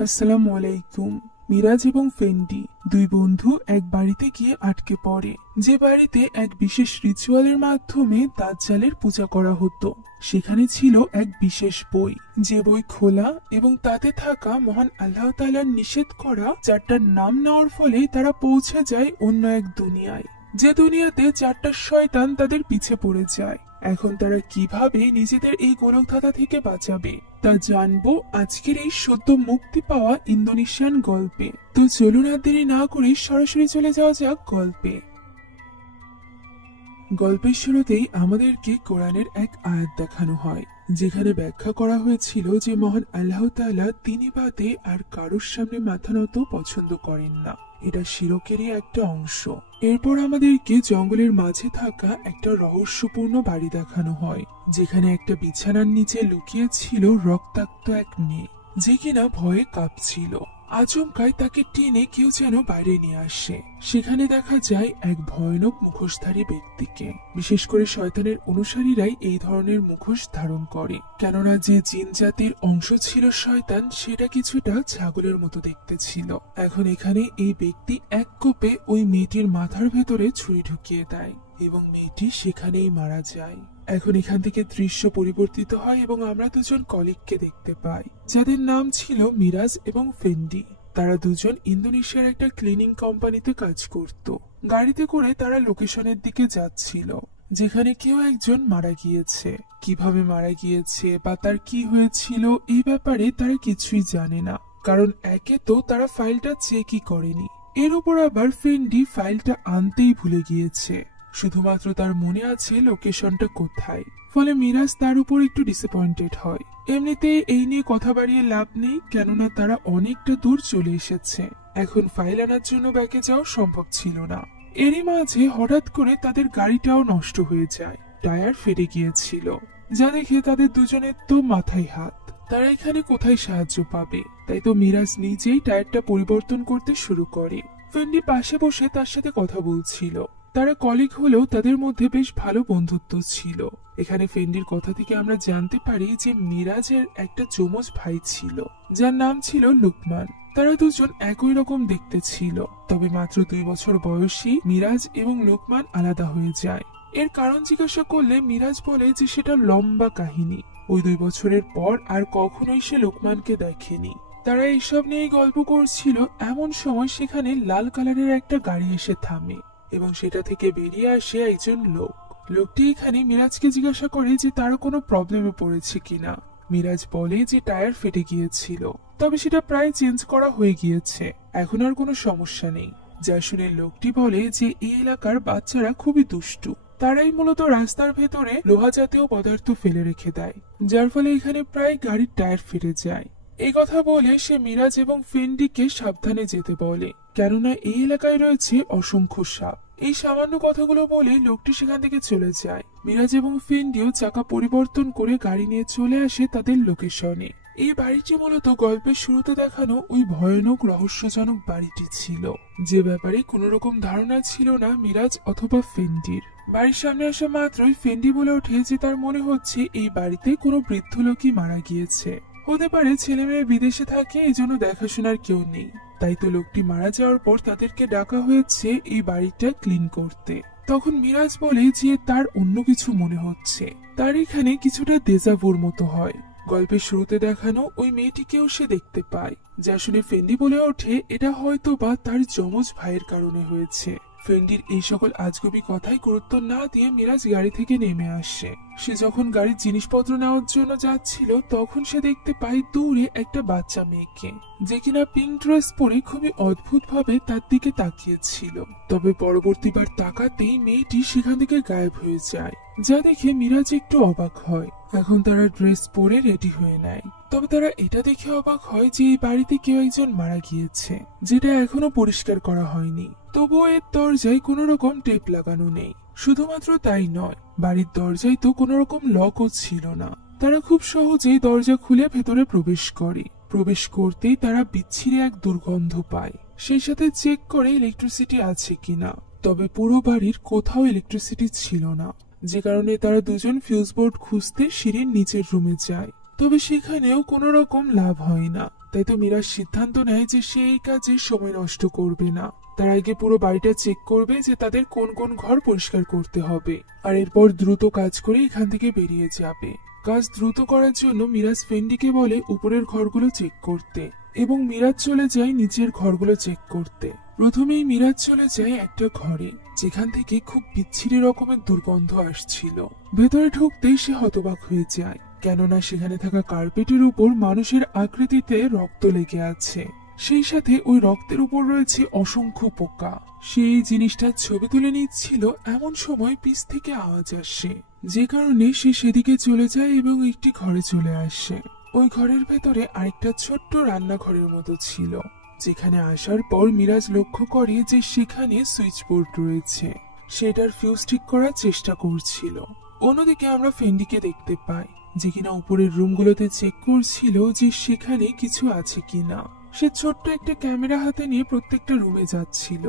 আসসালামু আলাইকুম। মিরাজ এবং ফেন্ডি দুই বন্ধু এক বাড়িতে গিয়ে আটকে পড়ে, যে বাড়িতে এক বিশেষ রিচুয়ালের মাধ্যমে দাজ্জালের পূজা করা হতো। সেখানে ছিল এক বিশেষ বই, যে বই খোলা এবং তাতে থাকা মহান আল্লাহ তাআলার নিষেধ করা চারটার নাম নেওয়ার ফলে তারা পৌঁছে যায় অন্য এক দুনিয়ায়, যে দুনিয়াতে চারটা শয়তান তাদের পিছে পড়ে যায়। এখন তারা কিভাবে নিজেদের এই গোলকধাঁধা থেকে বাঁচাবে তা জানবো আজকের এই সদ্য মুক্তি পাওয়া ইন্দোনেশিয়ান গল্পে। তো চলুন আর দেরি না করে সরাসরি চলে যাওয়া যাক গল্পে। গল্পের শুরুতেই আমাদেরকে কোরআনের এক আয়াত দেখানো হয়, যেখানে ব্যাখ্যা করা হয়েছিল যে মহান আল্লাহ তাআলা তিনি বাদে আর কারোর সামনে মাথা নত পছন্দ করেন না। এটা শিরকেরই একটা অংশ। এরপর আমাদেরকে জঙ্গলের মাঝে থাকা একটা রহস্যপূর্ণ বাড়ি দেখানো হয়, যেখানে একটা বিছানার নিচে লুকিয়ে ছিল রক্তাক্ত এক মেয়ে, যে কিনা ভয়ে কাঁপছিল। আচমকায় তাকে টেনে কেউ যেন বাইরে নিয়ে আসে। সেখানে দেখা যায় এক ভয়ানক মুখোশধারী ব্যক্তিকে। বিশেষ করে শয়তানের অনুসারীরাই এই ধরনের মুখোশ ধারণ করে, কেননা যে জিন জাতির অংশ ছিল শয়তান, সেটা কিছুটা ছাগলের মতো দেখতে ছিল। এখন এখানে এই ব্যক্তি এক কোপে ওই মেয়েটির মাথার ভেতরে ছুরি ঢুকিয়ে দেয় এবং মেয়েটি সেখানেই মারা যায়। এখন এখান থেকে দৃশ্য পরিবর্তিত হয় এবং আমরা দুজন কলিগকে দেখতে পাই, যাদের নাম ছিল মিরাজ এবং ফেন্ডি। তারা দুজন ইন্দোনেশিয়ার একটা ক্লিনিং কোম্পানিতে কাজ করত। গাড়িতে করে তারা লোকেশনের দিকে যাচ্ছিল, যেখানে কেউ একজন মারা গিয়েছে। কিভাবে মারা গিয়েছে বা তার কি হয়েছিল এই ব্যাপারে তারা কিছুই জানে না, কারণ একে তো তারা ফাইলটা চেকই করেনি, এর উপর আবার ফেন্ডি ফাইলটা আনতেই ভুলে গিয়েছে। শুধুমাত্র তার মনে আছে লোকেশনটা কোথায়। ফলে মিরাজ তার উপর একটু ডিসঅ্যাপয়েন্টেড হয়। এমনিতে এই নিয়ে কথা বাড়িয়ে লাভ নেই, কেননা তারা অনেকটা দূর চলে এসেছে। এখন ফাইল আনার জন্য ব্যাকে যাওয়া সম্ভব ছিল না। এরই মাঝে হঠাৎ করে তাদের গাড়িটাও নষ্ট হয়ে যায়, টায়ার ফেটে গিয়েছিল, যা দেখে তাদের দুজনের তো মাথায় হাত। তারা এখানে কোথায় সাহায্য পাবে? তাই তো মিরাজ নিজেই টায়ারটা পরিবর্তন করতে শুরু করে। ফেন্ডি পাশে বসে তার সাথে কথা বলছিল। তারা কলিগ হলেও তাদের মধ্যে বেশ ভালো বন্ধুত্ব ছিল। এখানে ফেন্ডির কথা থেকে আমরা জানতে পারি যে মিরাজের একটা যমজ ভাই ছিল, যার নাম ছিল লুকমান। তারা দুজন একই রকম দেখতে ছিল, তবে মাত্র 2 বছর বয়সী মিরাজ এবং লুকমান আলাদা হয়ে যায়। এর কারণ জিজ্ঞাসা করলে মিরাজ বলে যে সেটা লম্বা কাহিনী। ওই 2 বছরের পর আর কখনোই সে লুকমানকে দেখেনি। তারা এইসব নিয়েই গল্প করছিল, এমন সময় সেখানে লাল কালারের একটা গাড়ি এসে থামে এবং সেটা থেকে বেরিয়ে আসে একজন লোক। লোকটি এখানে মিরাজকে জিজ্ঞাসা করে যে তার কোনো প্রবলেমে পড়েছে কিনা। মিরাজ বলে যে টায়ার ফেটে গিয়েছিল, তবে সেটা প্রায় চেঞ্জ করা হয়ে গিয়েছে, এখন আর কোনো সমস্যা নেই। যা শুনে লোকটি বলে যে এই এলাকার বাচ্চারা খুবই দুষ্টু, তারাই মূলত রাস্তার ভেতরে লোহা জাতীয় পদার্থ ফেলে রেখে দেয়, যার ফলে এখানে প্রায় গাড়ির টায়ার ফেটে যায়। এই কথা বলে সে মিরাজ এবং ফেন্ডিকে সাবধানে যেতে বলে, কেননা এই এলাকায় রয়েছে অসংখ্য সাপ। এই সামান্য কথাগুলো বলে লোকটি সেখান থেকে চলে যায়। মিরাজ এবং ফেন্ডিও চাকা পরিবর্তন করে গাড়ি নিয়ে চলে আসে তাদের লোকেশনে। এই বাড়িটি মূলত গল্পের শুরুতে দেখানো ওই ভয়ানক রহস্যজনক বাড়িটি ছিল, যে ব্যাপারে কোনো রকম ধারণা ছিল না মিরাজ অথবা ফেন্ডির। বাড়ির সামনে আসা মাত্রই ফেন্ডি বলে ওঠে যে তার মনে হচ্ছে এই বাড়িতে কোনো বৃদ্ধ লোকই মারা গিয়েছে। হতে পারে ছেলে মেয়ে বিদেশে থাকে, এই জন্য দেখাশোনার কেউ নেই। তাই তো লোকটি মারা যাওয়ার পর তাদেরকে ডাকা হয়েছে এই বাড়িটা ক্লিন করতে। তখন মিরাজ বলে যে তার অন্য কিছু মনে হচ্ছে, তার এখানে কিছুটা দেজাভুর মতো হয়। গল্পের শুরুতে দেখানো ওই মেয়েটিকেও সে দেখতে পায়, যা শুনে ফেন্ডি বলে ওঠে এটা হয়তো বা তার যমজ ভাইয়ের কারণে হয়েছে। ফেন্ডির এই সকল আজগুবি কথায় গুরুত্ব না দিয়ে মিরাজ গাড়ি থেকে নেমে আসে। সে যখন গাড়ির জিনিসপত্র নেওয়ার জন্য যাচ্ছিল, তখন সে দেখতে পায় দূরে একটা বাচ্চা মেয়েকে, যে কিনা পিঙ্ক ড্রেস পরে খুবই অদ্ভুত ভাবে তার দিকে তাকিয়েছিল। তবে পরবর্তীবার তাকাতেই মেয়েটি সেখান থেকে গায়েব হয়ে যায়, যা দেখে মিরাজ একটু অবাক হয়। এখন তারা ড্রেস পরে রেডি হয়ে নেয়। তবে তারা এটা দেখে অবাক হয় যে এই বাড়িতে কেউ একজন মারা গিয়েছে, যেটা এখনো পরিষ্কার করা হয়নি। তবুও এর দরজায় কোনো রকম টেপ লাগানো নেই। শুধুমাত্র তাই নয়, বাড়ির দরজায় তো কোনো রকম লকও ছিল না। তারা খুব সহজেই দরজা খুলে ভেতরে প্রবেশ করে। প্রবেশ করতেই তারা বিচ্ছিরি এক দুর্গন্ধ পায়। সেই সাথে চেক করে ইলেকট্রিসিটি আছে কিনা, তবে পুরো বাড়ির কোথাও ইলেকট্রিসিটি ছিল না, যে কারণে তারা দুজন ফিউজ বোর্ড খুঁজতে সিঁড়ির নিচের রুমে যায়। তবে সেখানেও কোনো রকম লাভ হয় না। তাই তো মিরাজ সিদ্ধান্ত নেয় যে সে এই কাজে সময় নষ্ট করবে না। তার আগে পুরো বাড়িটা চেক করবে যে তাদের কোন কোন ঘর পরিষ্কার করতে হবে, আর এরপর দ্রুত কাজ করে এখান থেকে বেরিয়ে যাবে। কাজ দ্রুত করার জন্য মিরাজ ফেন্ডিকে বলে উপরের ঘরগুলো চেক করতে, এবং মিরাজ চলে যায় নিচের ঘরগুলো চেক করতে। প্রথমেই মিরাজ চলে যায় একটা ঘরে, যেখান থেকে খুব বিচ্ছিরি রকমের দুর্গন্ধ আসছিল। ভেতরে ঢুকতেই সে হতবাক হয়ে যায়, কেননা সেখানে থাকা কার্পেটের উপর মানুষের আকৃতিতে রক্ত লেগে আছে, সেই সাথে ওই রক্তের উপর রয়েছে অসংখ্য পোকা। সেই জিনিসটার ছবি তুলে নিচ্ছিল, এমন সময় পিছ থেকে আওয়াজ আসে, যে কারণে সে সেদিকে চলে যায় এবং একটি ঘরে চলে আসে। ওই ঘরের ভেতরে আরেকটা ছোট্ট রান্নাঘরের মতো ছিল, যেখানে আসার পর মিরাজ লক্ষ্য করে যে সেখানে সুইচ বোর্ড রয়েছে। সেটার ফিউজ ঠিক করার চেষ্টা করছিল। অন্যদিকে আমরা ফেন্ডিকে দেখতে পাই, যে কিনা উপরের রুমগুলোতে চেক করছিল যে সেখানে কিছু আছে কিনা। সে ছোট্ট একটা ক্যামেরা হাতে নিয়ে প্রত্যেকটা রুমে যাচ্ছিল।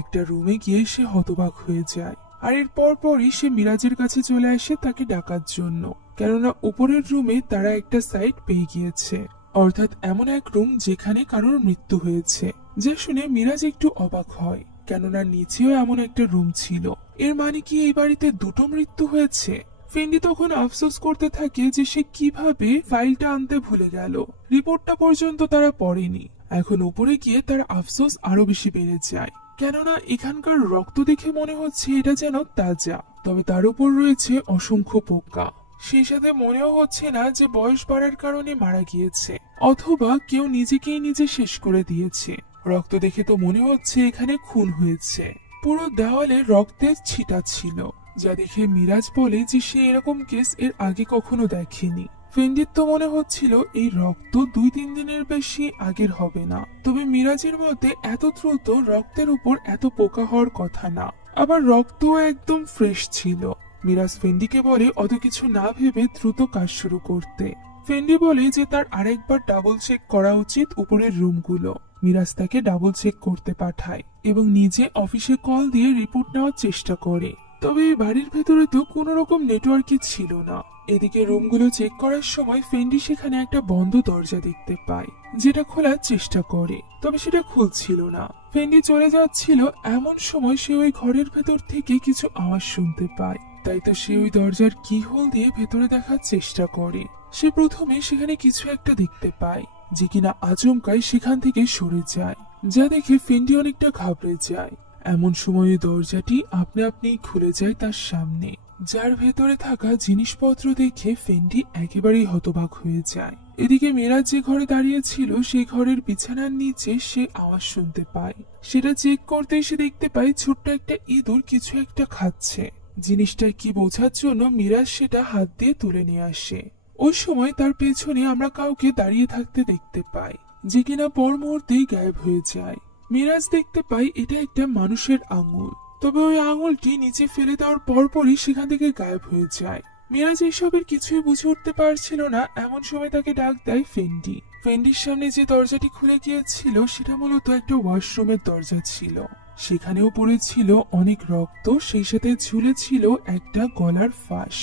একটা রুমে গিয়ে সে হতবাক হয়ে যায়, আর এর পরপরই সে মিরাজের কাছে চলে আসে তাকে ডাকার জন্য, কেননা উপরের রুমে তারা একটা সাইট পেয়ে গিয়েছে, অর্থাৎ এমন এক রুম যেখানে কারোর মৃত্যু হয়েছে। যা শুনে মিরাজ একটু অবাক হয়, কেননা নিচেও এমন একটা রুম ছিল। এর মানে কি এই বাড়িতে দুটো মৃত্যু হয়েছে? ফেন্ডি তখন আফসোস করতে থাকে যে সে কিভাবে ফাইলটা আনতে ভুলে গেল। রিপোর্টটা পর্যন্ত তারা পড়েনি। এখন উপরে গিয়ে তার আফসোস আরো বেশি বেড়ে যায়, কেননা এখানকার রক্ত দেখে মনে হচ্ছে এটা যেন তাজা, তবে তার উপর রয়েছে অসংখ্য পোকা। সেই সাথে মনেও হচ্ছে না যে বয়স বাড়ার কারণে মারা গিয়েছে, অথবা কেউ নিজেকেই নিজে শেষ করে দিয়েছে। রক্ত দেখে তো মনে হচ্ছে এখানে খুন হয়েছে। পুরো দেওয়ালে রক্তের ছিটা ছিল, যা দেখে মিরাজ বলে যে সে এরকম কেস এর আগে কখনো দেখেনি। ফেন্ডির তো মনে হচ্ছিল এই রক্ত 2-3 দিনের বেশি আগের হবে না, তবে মিরাজের মতে এত দ্রুত রক্তের উপর এত পোকা হওয়ার কথা না, আবার রক্ত একদম ফ্রেশ ছিল। মিরাজ ফেন্ডিকে বলে অত কিছু না ভেবে দ্রুত কাজ শুরু করতে। ফেন্ডি বলে যে তার আরেকবার ডাবল চেক করা উচিত উপরের রুমগুলো। মিরাজ তাকে ডাবল চেক করতে পাঠায় এবং নিজে অফিসে কল দিয়ে রিপোর্ট নেওয়ার চেষ্টা করে, তবে বাড়ির ভেতরে তো কোনো রকম নেটওয়ার্কই ছিল না। এদিকে রুমগুলো চেক করার সময় ফেন্ডি সেখানে একটা বন্ধ দরজা দেখতে পায়, যেটা খোলার চেষ্টা করে, তবে সেটা খুলছিল না। ফেন্ডি চলে যাচ্ছিল, এমন সময় সে ওই ঘরের ভেতর থেকে কিছু আওয়াজ শুনতে পায়। তাই তো সে ওই দরজার কি হোল দিয়ে ভেতরে দেখার চেষ্টা করে। সে প্রথমে সেখানে কিছু একটা দেখতে পায়, যে কিনা আচমকাই সেখান থেকে সরে যায়, যা দেখে ফেন্ডি অনেকটা ঘাবড়ে যায়। এমন সময় দরজাটি আপনা আপনি খুলে যায় তার সামনে, যার ভেতরে থাকা জিনিসপত্র দেখে ফেন্ডি একেবারেই হতবাক হয়ে যায়। এদিকে মিরাজ যে ঘরে দাঁড়িয়ে ছিল সেই ঘরের বিছানার নিচে সে আওয়াজ শুনতে পায়। সেটা চেক করতে সে দেখতে পায় ছোট্ট একটা ইঁদুর কিছু একটা খাচ্ছে। জিনিসটা কি বোঝার জন্য মিরাজ সেটা হাত দিয়ে তুলে নিয়ে আসে। ওই সময় তার পেছনে আমরা কাউকে দাঁড়িয়ে থাকতে দেখতে পাই, যে কিনা পর মুহূর্তেই গায়েব হয়ে যায়। মিরাজ দেখতে পাই এটা একটা মানুষের আঙুল, তবে ওই আঙুলটি নিচে ফেলে দেওয়ার পরপরই সেখান থেকে গায়েব হয়ে যায়। মিরাজ এইসবের কিছুই বুঝে উঠতে পারছিল না। এমন সময় তাকে ডাক দেয় ফেন্ডি। ফেন্ডির সামনে যে দরজাটি খুলে গিয়েছিল সেটা মূলত একটা ওয়াশরুমের দরজা ছিল। সেখানেও পড়েছিল অনেক রক্ত, সেই সাথে ঝুলে ছিল একটা গলার ফাঁস,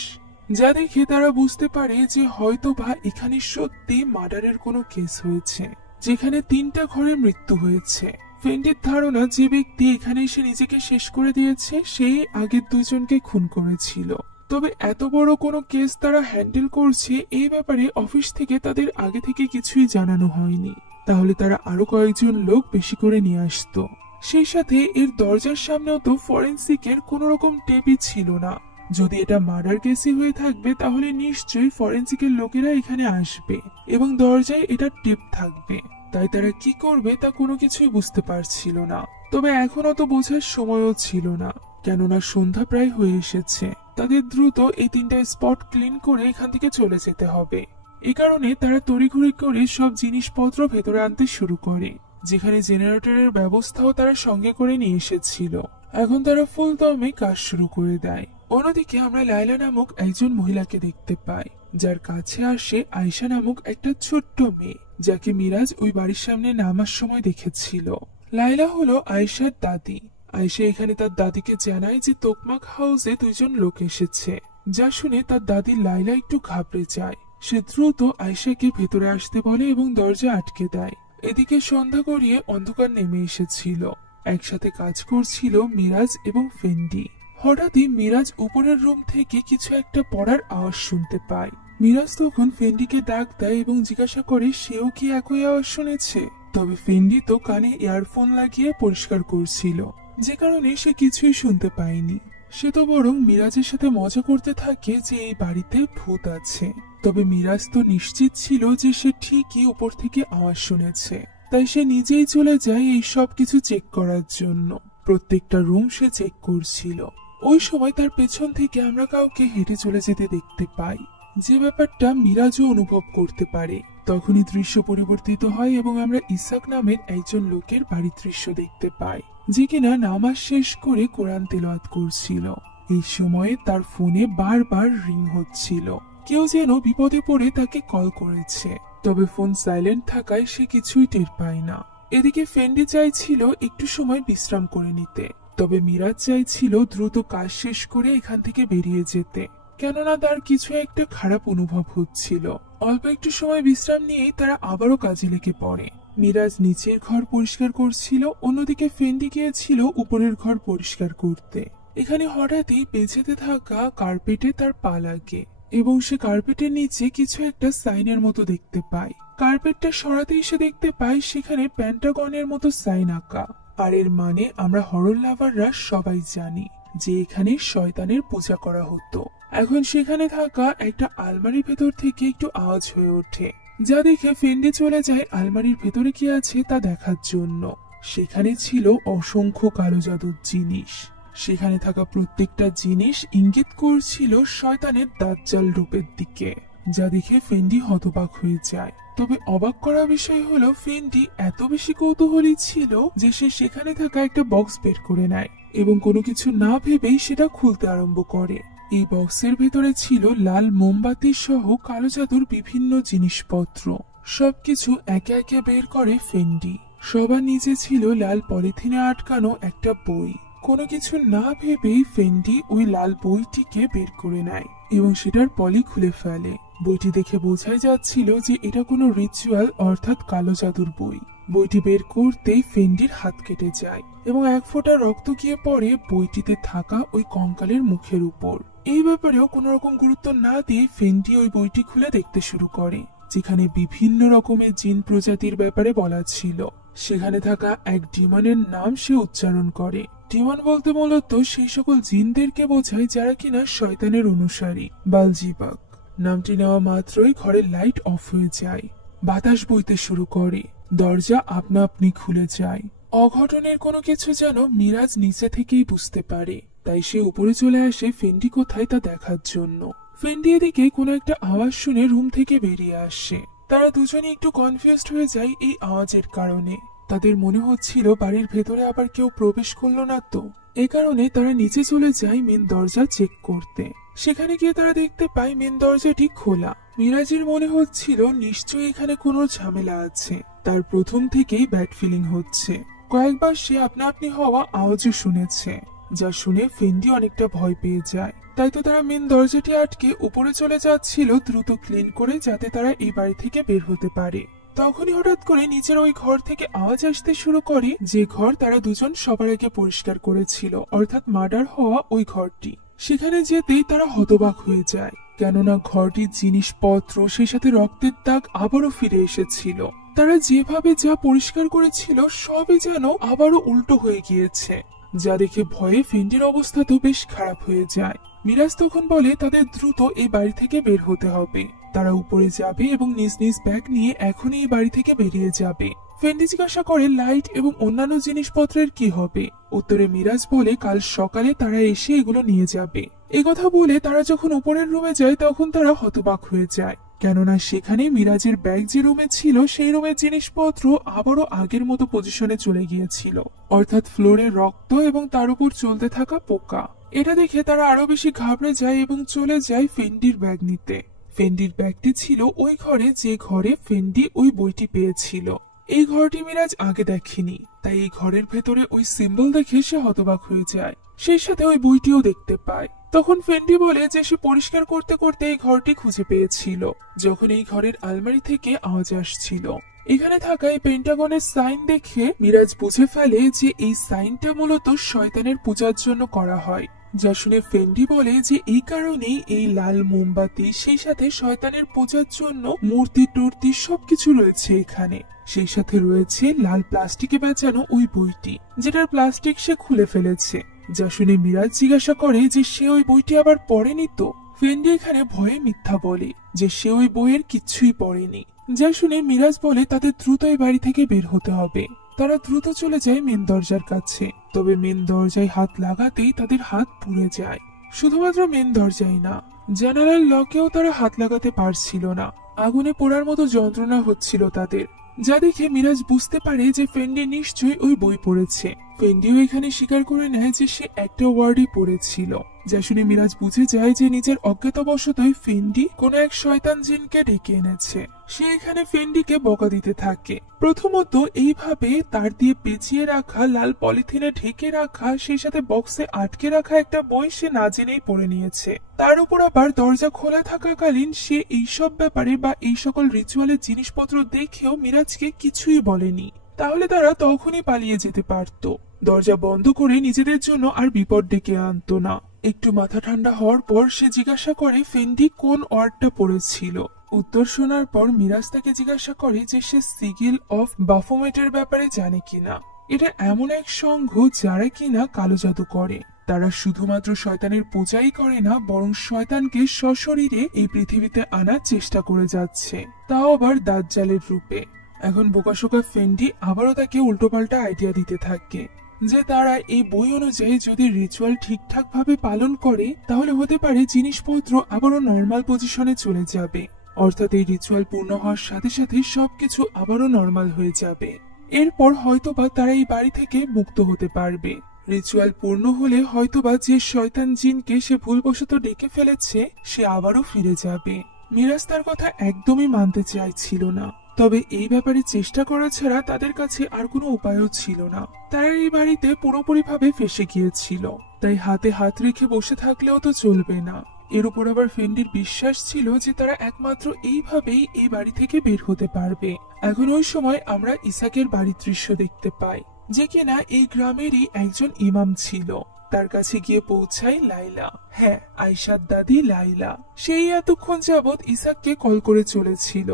যা দেখে তারা বুঝতে পারে যে হয়তো বা এখানে সত্যি মার্ডারের কোনো কেস হয়েছে, যেখানে 3টা ঘরে মৃত্যু হয়েছে। ফেন্ডির ধারণা যে ব্যক্তি এখানে এসে নিজেকে শেষ করে দিয়েছে সেই আগের 2জনকে খুন করেছিল। তবে এত বড় কোনো কেস তারা হ্যান্ডেল করছে এই ব্যাপারে অফিস থেকে তাদের আগে থেকে কিছুই জানানো হয়নি, তাহলে তারা আরো কয়েকজন লোক বেশি করে নিয়ে আসতো। সেই সাথে এর দরজার সামনেও তো ফরেন্সিকের কোনো রকম টেপই ছিল না। যদি এটা মার্ডার কেসই হয়ে থাকবে তাহলে নিশ্চয়ই ফরেন্সিকের লোকেরা এখানে আসবে এবং দরজায় এটা টিপ থাকবে। তাই তারা কি করবে তা কোনো কিছুই বুঝতে পারছিল না। তবে এখনো তো বোঝার সময়ও ছিল না, কেননা সন্ধ্যা প্রায় হয়ে এসেছে। তাদের দ্রুত এই 3টা স্পট ক্লিন করে এখান থেকে চলে যেতে হবে। এই কারণে তারা তড়িঘড়ি করে সব জিনিসপত্র ভেতরে আনতে শুরু করে, যেখানে জেনারেটরের ব্যবস্থাও তারা সঙ্গে করে নিয়ে এসেছিল। এখন তারা ফুল দমে কাজ শুরু করে দেয়। অন্যদিকে আমরা লাইলা নামক একজন মহিলাকে দেখতে পাই, যার কাছে আসে আয়েশা নামক একটা ছোট্ট মেয়ে, যাকে মিরাজ ওই বাড়ির সামনে নামার সময় দেখেছিল। লাইলা হলো আয়েশার দাদি। আয়েশা এখানে তার দাদিকে জানায় যে তোকমাক হাউসে 2জন লোক এসেছে, যা শুনে তার দাদি লাইলা একটু ঘাবড়ে যায়। সে দ্রুত আয়েশাকে ভেতরে আসতে বলে এবং দরজা আটকে দেয়। এদিকে সন্ধ্যা গড়িয়ে অন্ধকার নেমে এসেছিল। একসাথে কাজ করছিল মিরাজ এবং ফেন্ডি। হঠাৎই মিরাজ উপরের রুম থেকে কিছু একটা পড়ার আওয়াজ শুনতে পায়। মিরাজ তখন ফেন্ডিকে ডাক দেয় এবং জিজ্ঞাসা করে সেও কি একই আওয়াজ শুনেছে। তবে ফেন্ডি তো কানে ইয়ারফোন লাগিয়ে পরিষ্কার করছিল, যে কারণে সে কিছুই শুনতে পায়নি। সে তো বরং মিরাজের সাথে মজা করতে থাকে যে এই বাড়িতে ভূত আছে। তবে মিরাজ তো নিশ্চিত ছিল যে সে ঠিকই উপর থেকে আওয়াজ শুনেছে, তাই সে নিজেই চলে যায় এই সব কিছু চেক করার জন্য। প্রত্যেকটা রুম সে চেক করছিল। ওই সময় তার পেছন থেকে আমরা কাউকে হেঁটে চলে যেতে দেখতে পাই, যে ব্যাপারটা মিরাজও অনুভব করতে পারে। তখনই দৃশ্য পরিবর্তিত হয় এবং আমরা ইসাক নামের একজন লোকের বাড়ির দৃশ্য দেখতে পাই, যে কিনা নামাজ শেষ করে কোরআন তেলাওয়াত করছিল। এই সময়ে তার ফোনে বারবার রিং হচ্ছিল, কেউ যেন বিপদে পড়ে তাকে কল করেছে। তবে ফোন সাইলেন্ট থাকায় সে কিছুই টের পায় না। এদিকে ফেন্ডি চাইছিল একটু সময় বিশ্রাম করে নিতে, তবে মিরাজ চাইছিল দ্রুত কাজ শেষ করে এখান থেকে বেরিয়ে যেতে, কেননা তার কিছু একটা খারাপ অনুভব হচ্ছিল। অল্প একটু সময় বিশ্রাম নিয়েই তারা আবারও কাজে লেগে পড়ে। মিরাজ নিচের ঘর পরিষ্কার করছিল, অন্যদিকে ফেন্ডি গিয়েছিল উপরের ঘর পরিষ্কার করতে। এখানে হঠাৎই পেছাতে থাকা কার্পেটে তার পা লাগে এবং সে কার্পেটের নিচে কিছু একটা সাইনের মতো দেখতে পায়। কার্পেটটা সরাতেই সে দেখতে পায় সেখানে পেন্টাগনের মতো সাইন আঁকা। আর এর মানে আমরা হরর লাভাররা সবাই জানি যে এখানে শয়তানের পূজা করা হতো। এখন সেখানে থাকা একটা আলমারির ভেতর থেকে একটু আওয়াজ হয়ে ওঠে, যা দেখে ফেন্ডি চলে যায় আলমারির ভেতরে কি আছে তা দেখার জন্য। সেখানে ছিল অসংখ্য কালো জাদুর জিনিস। সেখানে থাকা প্রত্যেকটা জিনিস ইঙ্গিত করছিল শয়তানের দাজ্জাল রূপের দিকে, যা দেখে ফেন্ডি হতবাক হয়ে যায়। তবে অবাক করা বিষয় হলো ফেন্ডি এত বেশি কৌতূহলী ছিল যে সে সেখানে থাকা একটা বক্স বের করে নেয় এবং কোনো কিছু না ভেবেই সেটা খুলতে আরম্ভ করে। এই বক্সের ভেতরে ছিল লাল মোমবাতি সহ কালো জাদুর বিভিন্ন জিনিসপত্র। সবকিছু একে একে বের করে ফেন্ডি। সবার নিচে ছিল লাল পলিথিনে আটকানো একটা বই। কোনো কিছু না ভেবেই ফেন্ডি ওই লাল বইটিকে বের করে নেয় এবং সেটার পলি খুলে ফেলে। বইটি দেখে বোঝাই যাচ্ছিল যে এটা কোনো রিচুয়াল অর্থাৎ কালো জাদুর বই। বইটি বের করতেই ফেন্ডির হাত কেটে যায় এবং এক ফোঁটা রক্ত গিয়ে পড়ে বইটিতে থাকা ওই কঙ্কালের মুখের উপর। এই ব্যাপারেও কোনো রকম গুরুত্ব না দিয়ে ফেন্ডি ওই বইটি খুলে দেখতে শুরু করে, যেখানে বিভিন্ন রকমের জিন প্রজাতির ব্যাপারে বলা ছিল। সেখানে থাকা এক ডিমনের নাম সে উচ্চারণ করে। ডিমন বলতে মূলত সেই সকল জিনদেরকে বোঝায় যারা কিনা শয়তানের অনুসারী। বালজিবাক নামটি নেওয়া মাত্রই ঘরের লাইট অফ হয়ে যায়, বাতাস বইতে শুরু করে, দরজা আপনা আপনি খুলে যায়। অঘটনের কোনো কিছু যেন মিরাজ নিচে থেকেই বুঝতে পারে, তাই সে উপরে চলে আসে ফেন্ডি কোথায় তা দেখার জন্য। ফেন্ডি এদিকে কোনো একটা আওয়াজ শুনে রুম থেকে বেরিয়ে আসে। তারা দুজনে একটু কনফিউজড হয়ে যায় এই আওয়াজের কারণে। তাদের মনে হচ্ছিল বাড়ির ভেতরে আবার কেউ প্রবেশ করলো না তো। এ কারণে তারা নিচে চলে যায় মেন দরজা চেক করতে। সেখানে গিয়ে তারা দেখতে পায় মেন দরজাটি খোলা। মিরাজের মনে হচ্ছিল নিশ্চয়ই এখানে কোনো ঝামেলা আছে। তার প্রথম থেকেই ব্যাড ফিলিং হচ্ছে। কয়েকবার সে আপনা আপনি হওয়া আওয়াজও শুনেছে, যা শুনে ফেন্ডি অনেকটা ভয় পেয়ে যায়। তাই তো তারা মেন দরজাটি আটকে উপরে চলে যাচ্ছিল দ্রুত ক্লিন করে, যাতে তারা এই বাড়ি থেকে বের হতে পারে। তখনই হঠাৎ করে নিচের ওই ঘর থেকে আওয়াজ আসতে শুরু করে, যে ঘর তারা দুজন সবার আগে পরিষ্কার করেছিল, অর্থাৎ মার্ডার হওয়া ওই ঘরটি। সেখানে যেতেই তারা হতবাক হয়ে যায়, কেননা ঘরটির জিনিসপত্র সেই সাথে রক্তের দাগ আবারও ফিরে এসেছিল। তারা যেভাবে যা পরিষ্কার করেছিল সবই যেন আবারও উল্টো হয়ে গিয়েছে, যা দেখে ভয়ে ফেন্ডির অবস্থা তো বেশ খারাপ হয়ে যায়। মিরাজ তখন বলে তাদের দ্রুত এই বাড়ি থেকে বের হতে হবে। তারা উপরে যাবে এবং নিজ নিজ ব্যাগ নিয়ে এখনই এই বাড়ি থেকে বেরিয়ে যাবে। ফেন্ডি জিজ্ঞাসা করে লাইট এবং অন্যান্য জিনিসপত্রের কি হবে। উত্তরে মিরাজ বলে কাল সকালে তারা এসে এগুলো নিয়ে যাবে। এই কথা বলে তারা যখন উপরের রুমে যায় তখন তারা হতবাক হয়ে যায়, কেননা সেখানে মিরাজের ব্যাগ যে রুমে ছিল সেই রুমের জিনিসপত্র আবারও আগের মতো পজিশনে চলে গিয়েছিল, অর্থাৎ ফ্লোরে রক্ত এবং তার উপর চলতে থাকা পোকা। এটা দেখে তারা আরো বেশি ঘাবড়ে যায় এবং চলে যায় ফেন্ডির ব্যাগ নিতে। ফেন্ডির ব্যাগটি ছিল ওই ঘরে যে ঘরে ফেন্ডি ওই বইটি পেয়েছিল। এই ঘরটি মিরাজ আগে দেখেনি, তাই এই ঘরের ভেতরে ওই সিম্বল দেখে সে হতবাক হয়ে যায়। সেই সাথে ওই বইটিও দেখতে পায়। তখন ফেন্ডি বলে যে সে পরিষ্কার করতে করতে এই ঘরটি খুঁজে পেয়েছিল যখন এই ঘরের আলমারি থেকে আওয়াজ আসছিল। এখানে থাকা এই পেন্টাগনের সাইন দেখে মিরাজ বুঝে ফেলে যে এই সাইনটা মূলত শয়তানের পূজার জন্য করা হয়। যা শুনে ফেন্ডি বলে যে এই কারণেই এই লাল মোমবাতি, সেই সাথে শয়তানের পূজার জন্য মূর্তি টূর্তি সবকিছু রয়েছে এখানে। সেই সাথে রয়েছে লাল প্লাস্টিকে বেচানো ওই বইটি, যেটার প্লাস্টিক সে খুলে ফেলেছে। যা শুনে মিরাজ জিজ্ঞাসা করে যে সে ওই বইটি আবার পড়েনি তো। ফেন্ডি এখানে ভয়ে মিথ্যা বলে যে সে ওই বইয়ের কিচ্ছুই পড়েনি। যা শুনে মিরাজ বলে তাদের দ্রুত এই বাড়ি থেকে বের হতে হবে। তারা দ্রুত চলে যায় মেন দরজার কাছে। তবে মেন দরজায় হাত লাগাতেই তাদের হাত পুড়ে যায়। শুধুমাত্র মেন দরজাই না, জানালার লকেও তারা হাত লাগাতে পারছিল না। আগুনে পোড়ার মতো যন্ত্রণা হচ্ছিল তাদের। যা দেখে মিরাজ বুঝতে পারে যে ফেন্ডি নিশ্চয়ই ওই বই পড়েছে। ফেন্ডিও এখানে স্বীকার করে নেয় যে সে একটা ওয়ার্ডই পড়েছিল। যা শুনে মিরাজ বুঝে যায় যে নিজের অজ্ঞাতবশতই ফেন্ডি কোন এক শয়তান জিনকে ডেকে এনেছে। সে এখানে ফেন্ডিকে বকা দিতে থাকে। প্রথমত এইভাবে তার দিয়ে পেঁচিয়ে রাখা, লাল পলিথিনে ঢেকে রাখা, সেই সাথে বক্সে আটকে রাখা একটা বই সে না জেনেই পড়ে নিয়েছে। তার উপর আবার দরজা খোলা থাকাকালীন সে এইসব ব্যাপারে বা এই সকল রিচুয়ালের জিনিসপত্র দেখেও মিরাজকে কিছুই বলেনি। তাহলে তারা তখনই পালিয়ে যেতে পারত, দরজা বন্ধ করে নিজেদের জন্য আর বিপদ ডেকে আনতো না। একটু মাথা ঠান্ডা হওয়ার পর সে জিজ্ঞাসা করে ফেন্ডি কোন ওয়ার্ডটা পড়েছিল। উত্তর শোনার পর মিরাজ তাকে জিজ্ঞাসা করে যে সে সিগিল অফ বাফোমেটের ব্যাপারে জানে কিনা। এটা এমন এক সংঘ যারা কিনা কালো জাদু করে। তারা শুধুমাত্র শয়তানের পূজাই করে না, বরং শয়তানকে সশরীরে এই পৃথিবীতে আনার চেষ্টা করে যাচ্ছে, তাও আবার দাজ্জালের রূপে। এখন বোকাশোকা ফেন্ডি আবারও তাকে উল্টোপাল্টা আইডিয়া দিতে থাকে যে তারা এই বই অনুযায়ী যদি রিচুয়াল ঠিকঠাক ভাবে পালন করে তাহলে হতে পারে জিনিসপত্র আবারও নর্মাল পজিশনে চলে যাবে। অর্থাৎ এই রিচুয়াল পূর্ণ হওয়ার সাথে সাথে সবকিছু আবারও নর্মাল হয়ে যাবে। এরপর হয়তোবা তারা এই বাড়ি থেকে মুক্ত হতে পারবে। রিচুয়াল পূর্ণ হলে হয়তোবা যে শয়তান জিনকে সে ভুলবশত ডেকে ফেলেছে সে আবারও ফিরে যাবে। মিরাজ তার কথা একদমই মানতে চাইছিল না, তবে এই ব্যাপারে চেষ্টা করা ছাড়া তাদের কাছে আর কোনো উপায়ও ছিল না। তারা এই বাড়িতে পুরোপুরিভাবে ফেঁসে গিয়েছিল, তাই হাতে হাত রেখে বসে থাকলেও তো চলবে না। এর উপর আবার ফেন্ডির বিশ্বাস ছিল যে তারা একমাত্র এইভাবেই এই বাড়ি থেকে বের হতে পারবে। এখন ওই সময় আমরা ইসাকের বাড়ির দৃশ্য দেখতে পাই, যে কিনা এই গ্রামেরই একজন ইমাম ছিল। তার কাছে গিয়ে পৌঁছায় লাইলা, হ্যাঁ আয়েশার দাদি লাইলা। সেই এতক্ষণ যাবৎ ইসাককে কল করে চলেছিল,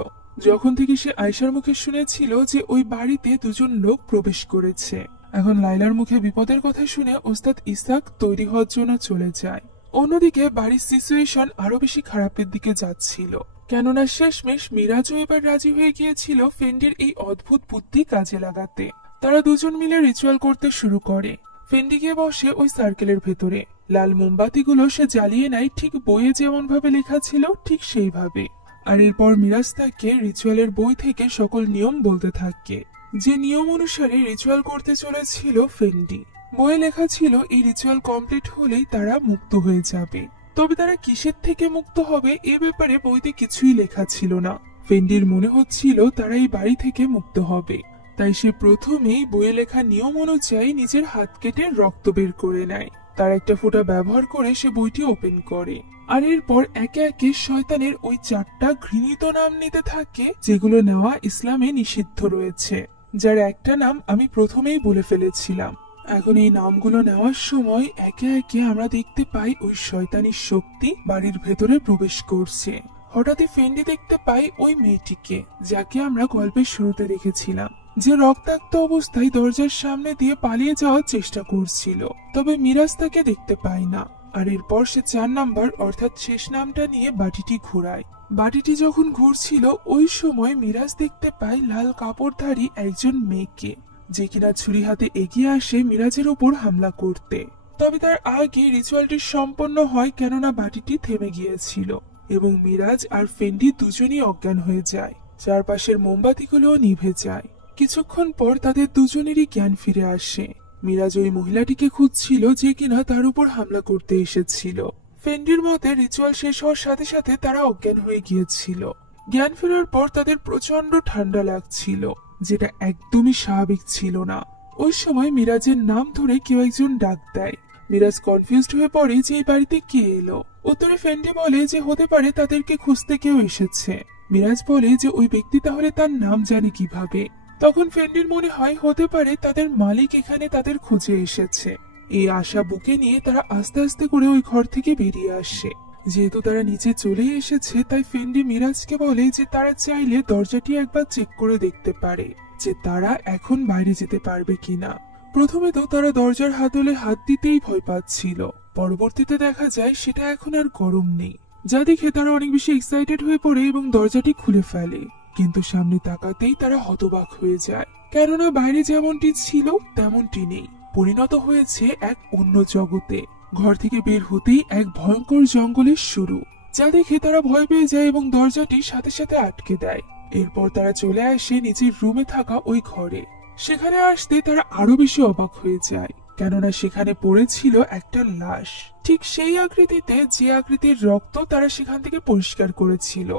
যখন থেকে সে আয়েশার মুখে শুনেছিল যে ওই বাড়িতে দুজন লোক প্রবেশ করেছে। এখন লাইলার মুখে বিপদের কথা শুনে ওস্তাদ ইসাক তৈরি হওয়ার জন্য চলে যায়। অন্যদিকে বাড়ির সিচুয়েশন আরো বেশি খারাপের দিকে যাচ্ছিল, কেননা শেষমেশ মিরাজও এবার রাজি হয়ে গিয়েছিল ফেন্ডির এই অদ্ভুত বুদ্ধি কাজে লাগাতে। তারা দুজন মিলে রিচুয়াল করতে শুরু করে। ফেন্ডি গিয়ে বসে ওই সার্কেলের ভেতরে। লাল মোমবাতিগুলো সে জ্বালিয়ে নেয় ঠিক বইয়ে যেমন ভাবে লেখা ছিল ঠিক সেইভাবে। আর এরপর মিরাজ তাকে রিচুয়ালের বই থেকে সকল নিয়ম বলতে থাকে, যে নিয়ম অনুসারে রিচুয়াল করতে চলেছিল ফেন্ডি। বইয়ে লেখা ছিল এই রিচুয়াল কমপ্লিট হলেই তারা মুক্ত হয়ে যাবে। তবে তারা কিসের থেকে মুক্ত হবে এ ব্যাপারে বইতে কিছুই লেখা ছিল না। ফেন্ডির মনে হচ্ছিল তারা এই বাড়ি থেকে মুক্ত হবে, তাই সে প্রথমেই বইয়ে লেখা নিয়ম অনুযায়ী নিজের হাত কেটে রক্ত বের করে নেয়। তার একটা ফোঁটা ব্যবহার করে সে বইটি ওপেন করে, আর এরপর একে একে শয়তানের ওই 4টা ঘৃণিত নাম নিতে থাকে, যেগুলো নেওয়া ইসলামে নিষিদ্ধ রয়েছে, যার একটা নাম আমি প্রথমেই বলে ফেলেছিলাম। এখন এই নামগুলো নেওয়ার সময় একে একে আমরা দেখতে পাই ওই শয়তানি শক্তি বাড়ির ভেতরে প্রবেশ করছে। হঠাৎই ফেন্ডি দেখতে পাই ওই মেয়েটিকে, যাকে আমরা গল্পের শুরুতে দেখেছিলাম, যে রক্তাক্ত অবস্থায় দরজার সামনে দিয়ে পালিয়ে যাওয়ার চেষ্টা করছিল। তবে মিরাজ তাকে দেখতে পায় না। আর এরপর সে 4 নাম্বার অর্থাৎ শেষ নামটা নিয়ে বাটিটি ঘোরায়। বাটিটি যখন ঘুরছিল ওই সময় মিরাজ দেখতে পায় লাল কাপড়ধারী একজন মেয়েকে, যে কিনা ছুরি হাতে এগিয়ে আসে মিরাজের উপর হামলা করতে। তবে তার আগে রিচুয়ালটি সম্পন্ন হয়, কেননা বাটিটি থেমে গিয়েছিল এবং মিরাজ আর ফেন্ডি দুজনই অজ্ঞান হয়ে যায়। চারপাশের মোমবাতিগুলো নিভে যায়। কিছুক্ষণ পর তাদের দুজনেরই জ্ঞান ফিরে আসে। মিরাজ ওই মহিলাটিকে খুঁজছিল, যে কিনা তার উপর হামলা করতে এসেছিল। ফেন্ডির মতে রিচুয়াল শেষ হওয়ার সাথে সাথে তারা অজ্ঞান হয়ে গিয়েছিল। জ্ঞান ফেরার পর তাদের প্রচন্ড ঠান্ডা লাগছিল, যেটা একদমই স্বাভাবিক ছিল না। ওই সময় মিরাজের নাম ধরে কেউ একজন ডাক দেয়। মিরাজ কনফিউজড হয়ে পড়ে যে এই বাড়িতে কে এলো। উত্তরে ফেন্ডি বলে যে হতে পারে তাদেরকে খুঁজতে কেউ এসেছে। মিরাজ বলে যে ওই ব্যক্তি তাহলে তার নাম জানে কিভাবে। তখন ফেন্ডির মনে হয় হতে পারে তাদের মালিক এখানে তাদের খুঁজে এসেছে। এই আশা বুকে নিয়ে তারা আস্তে আস্তে করে ওই ঘর থেকে বেরিয়ে আসে। যেহেতু তারা নিচে চলে এসেছে তাই ফেন্ডি মিরাজকে বলে যে তারা চাইলে দরজাটি একবার চেক করে দেখতে পারে যে তারা এখন বাইরে যেতে পারবে কিনা। প্রথমে তো তারা দরজার হাতলে হাত দিতেই ভয় পাচ্ছিল, পরবর্তীতে দেখা যায় সেটা এখন আর গরম নেই, যা দেখে তারা অনেক বেশি এক্সাইটেড হয়ে পড়ে এবং দরজাটি খুলে ফেলে। কিন্তু সামনে তাকাতেই তারা হতবাক হয়ে যায়, কেননা বাইরে যেমনটি ছিল তেমনটি নেই, পরিণত হয়েছে এক অন্য জগতে। ঘর থেকে বের হতেই এক ভয়ঙ্কর জঙ্গলের শুরু, যা দেখে তারা ভয় পেয়ে যায় এবং দরজাটি সাথে সাথে আটকে দেয়। এরপর তারা চলে আসে নিজের রুমে থাকা ওই ঘরে। সেখানে আসতে তারা আরো বেশি অবাক হয়ে যায়, কেননা সেখানে পড়েছিল একটা লাশ, ঠিক সেই আকৃতিতে যে আকৃতির রক্ত তারা সেখান থেকে পরিষ্কার করেছিল।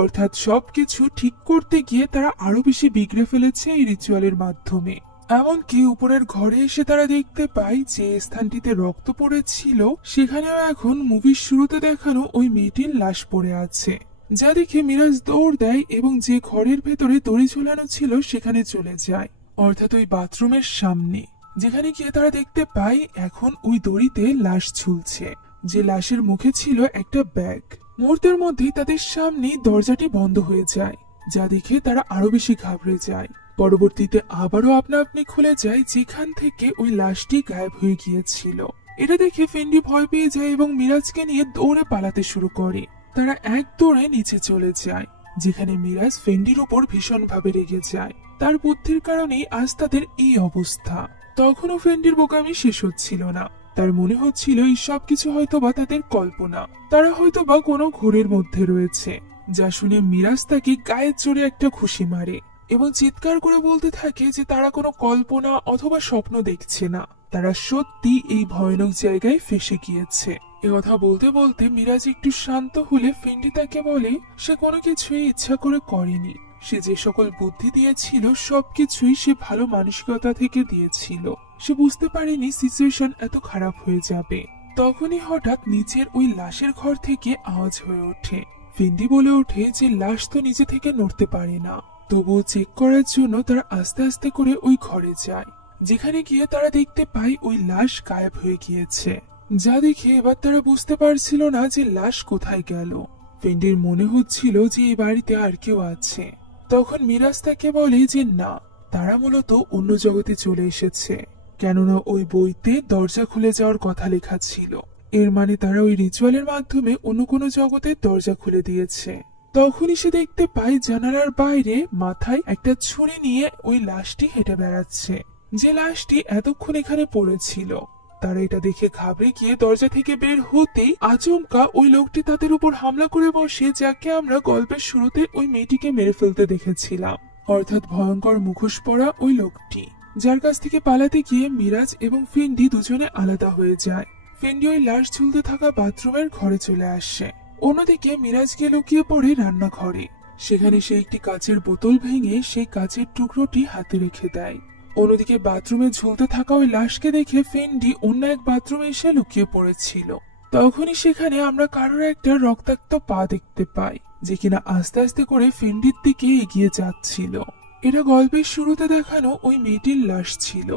অর্থাৎ সবকিছু ঠিক করতে গিয়ে তারা আরো বেশি বিগড়ে ফেলেছে এই রিচুয়ালের মাধ্যমে। এমনকি উপরের ঘরে এসে তারা দেখতে পায় যে স্থানটিতে রক্ত পড়েছিল সেখানেও এখন মুভির শুরুতে দেখানো ওই মেয়েটির লাশ পড়ে আছে, যা দেখে মিরাজ দৌড় দেয় এবং যে ঘরের ভেতরে দড়ি ঝোলানো ছিল সেখানে চলে যায়, অর্থাৎ ওই বাথরুমের সামনে। যেখানে গিয়ে তারা দেখতে পায় এখন ওই দড়িতে লাশ ঝুলছে, যে লাশের মুখে ছিল একটা ব্যাগ। মুহূর্তের মধ্যেই তাদের সামনে দরজাটি বন্ধ হয়ে যায়, যা দেখে তারা আরো বেশি ঘাবড়ে যায়। পরবর্তীতে আবারও আপনা আপনি খুলে যায় যেখান থেকে ওই লাশটি গায়েব হয়ে গিয়েছিল। এটা দেখে ফেন্ডি ভয় পেয়ে যায় এবং মিরাজকে নিয়ে দৌড়ে পালাতে শুরু করে। তারা এক দৌড়ে নিচে চলে যায়, যেখানে মিরাজ ফেন্ডির উপর ভীষণভাবে রেগে যায়। তার বুদ্ধির কারণেই আজ তাদের এই অবস্থা। তখনও ফেন্ডির বোকামি শেষ হচ্ছিল না, তার মনে হচ্ছিল এই সবকিছু হয়তোবা তাদের কল্পনা, তারা হয়তোবা কোনো ঘোরের মধ্যে রয়েছে। যা শুনে মিরাজ তাকে গায়ের জোরে একটা ঘুষি মারে এবং চিৎকার করে বলতে থাকে যে তারা কোনো কল্পনা অথবা স্বপ্ন দেখছে না, তারা সত্যি এই ভয়ানক জায়গায় ফেসে গিয়েছে। এ কথা বলতে বলতে মিরাজ একটু শান্ত হলে ফেন্ডি তাকে বলে সে কোনো কিছুই ইচ্ছা করে করেনি, সে যে সকল বুদ্ধি দিয়েছিল সবকিছুই সে ভালো মানসিকতা থেকে দিয়েছিল, সে বুঝতে পারেনি সিচুয়েশন এত খারাপ হয়ে যাবে। তখনই হঠাৎ নিচের ওই লাশের ঘর থেকে আওয়াজ হয়ে ওঠে। ফেন্ডি বলে ওঠে যে লাশ তো নিচে থেকে নড়তে পারে না। তবুও চেক করার জন্য তারা আস্তে আস্তে করে ওই ঘরে যায়, যেখানে গিয়ে তারা দেখতে পায় ওই লাশ গায়েব হয়ে গিয়েছে, যা দেখে এবার তারা বুঝতে পারছিল না যে লাশ কোথায় গেল। ফেন্ডির মনে হচ্ছিল যে এই বাড়িতে আর কেউ আছে। তখন মিরাজ তাকে বলে যে না, তারা মূলত অন্য জগতে চলে এসেছে, কেননা ওই বইতে দরজা খুলে যাওয়ার কথা লেখা ছিল। এর মানে তারা ওই রিচুয়ালের মাধ্যমে অন্য কোনো জগতের দরজা খুলে দিয়েছে। তখনই সে দেখতে পায় জানালার বাইরে মাথায় একটা ছুরি নিয়ে ওই লাশটি হেঁটে বেড়াচ্ছে, যে লাশটি এতক্ষণ এখানে পড়েছিল। তারা এটা দেখে ঘাবড়ে গিয়ে দরজা থেকে বের হতেই আচমকা ওই লোকটি তাদের উপর হামলা করে বসে, যাকে আমরা গল্পের শুরুতে ওই মেয়েটিকে মেরে ফেলতে দেখেছিলাম, অর্থাৎ ভয়ঙ্কর মুখোশ পরা ওই লোকটি, যার কাছ থেকে পালাতে গিয়ে মিরাজ এবং ফেন্ডি দুজনে আলাদা হয়ে যায়। ফেন্ডি ওই লাশ ঝুলতে থাকা বাথরুমের ঘরে চলে আসে। অন্যদিকে মিরাজ গিয়ে লুকিয়ে পড়ে রান্নাঘরে। সেখানে সে একটি কাচের বোতল ভেঙে সেই কাচের টুকরোটি হাতে রেখে দেয়। অন্যদিকে বাথরুমে ঝুলতে থাকা ওই লাশকে দেখে ফেন্ডি অন্য এক বাথরুমে এসে লুকিয়ে পড়েছিল। তখনই সেখানে আমরা কারোর একটা রক্তাক্ত পা দেখতে পাই, যে কিনা আস্তে আস্তে করে ফেন্ডির দিকে এগিয়ে যাচ্ছিল। এটা গল্পের শুরুতে দেখানো ওই মেয়েটির লাশ ছিল,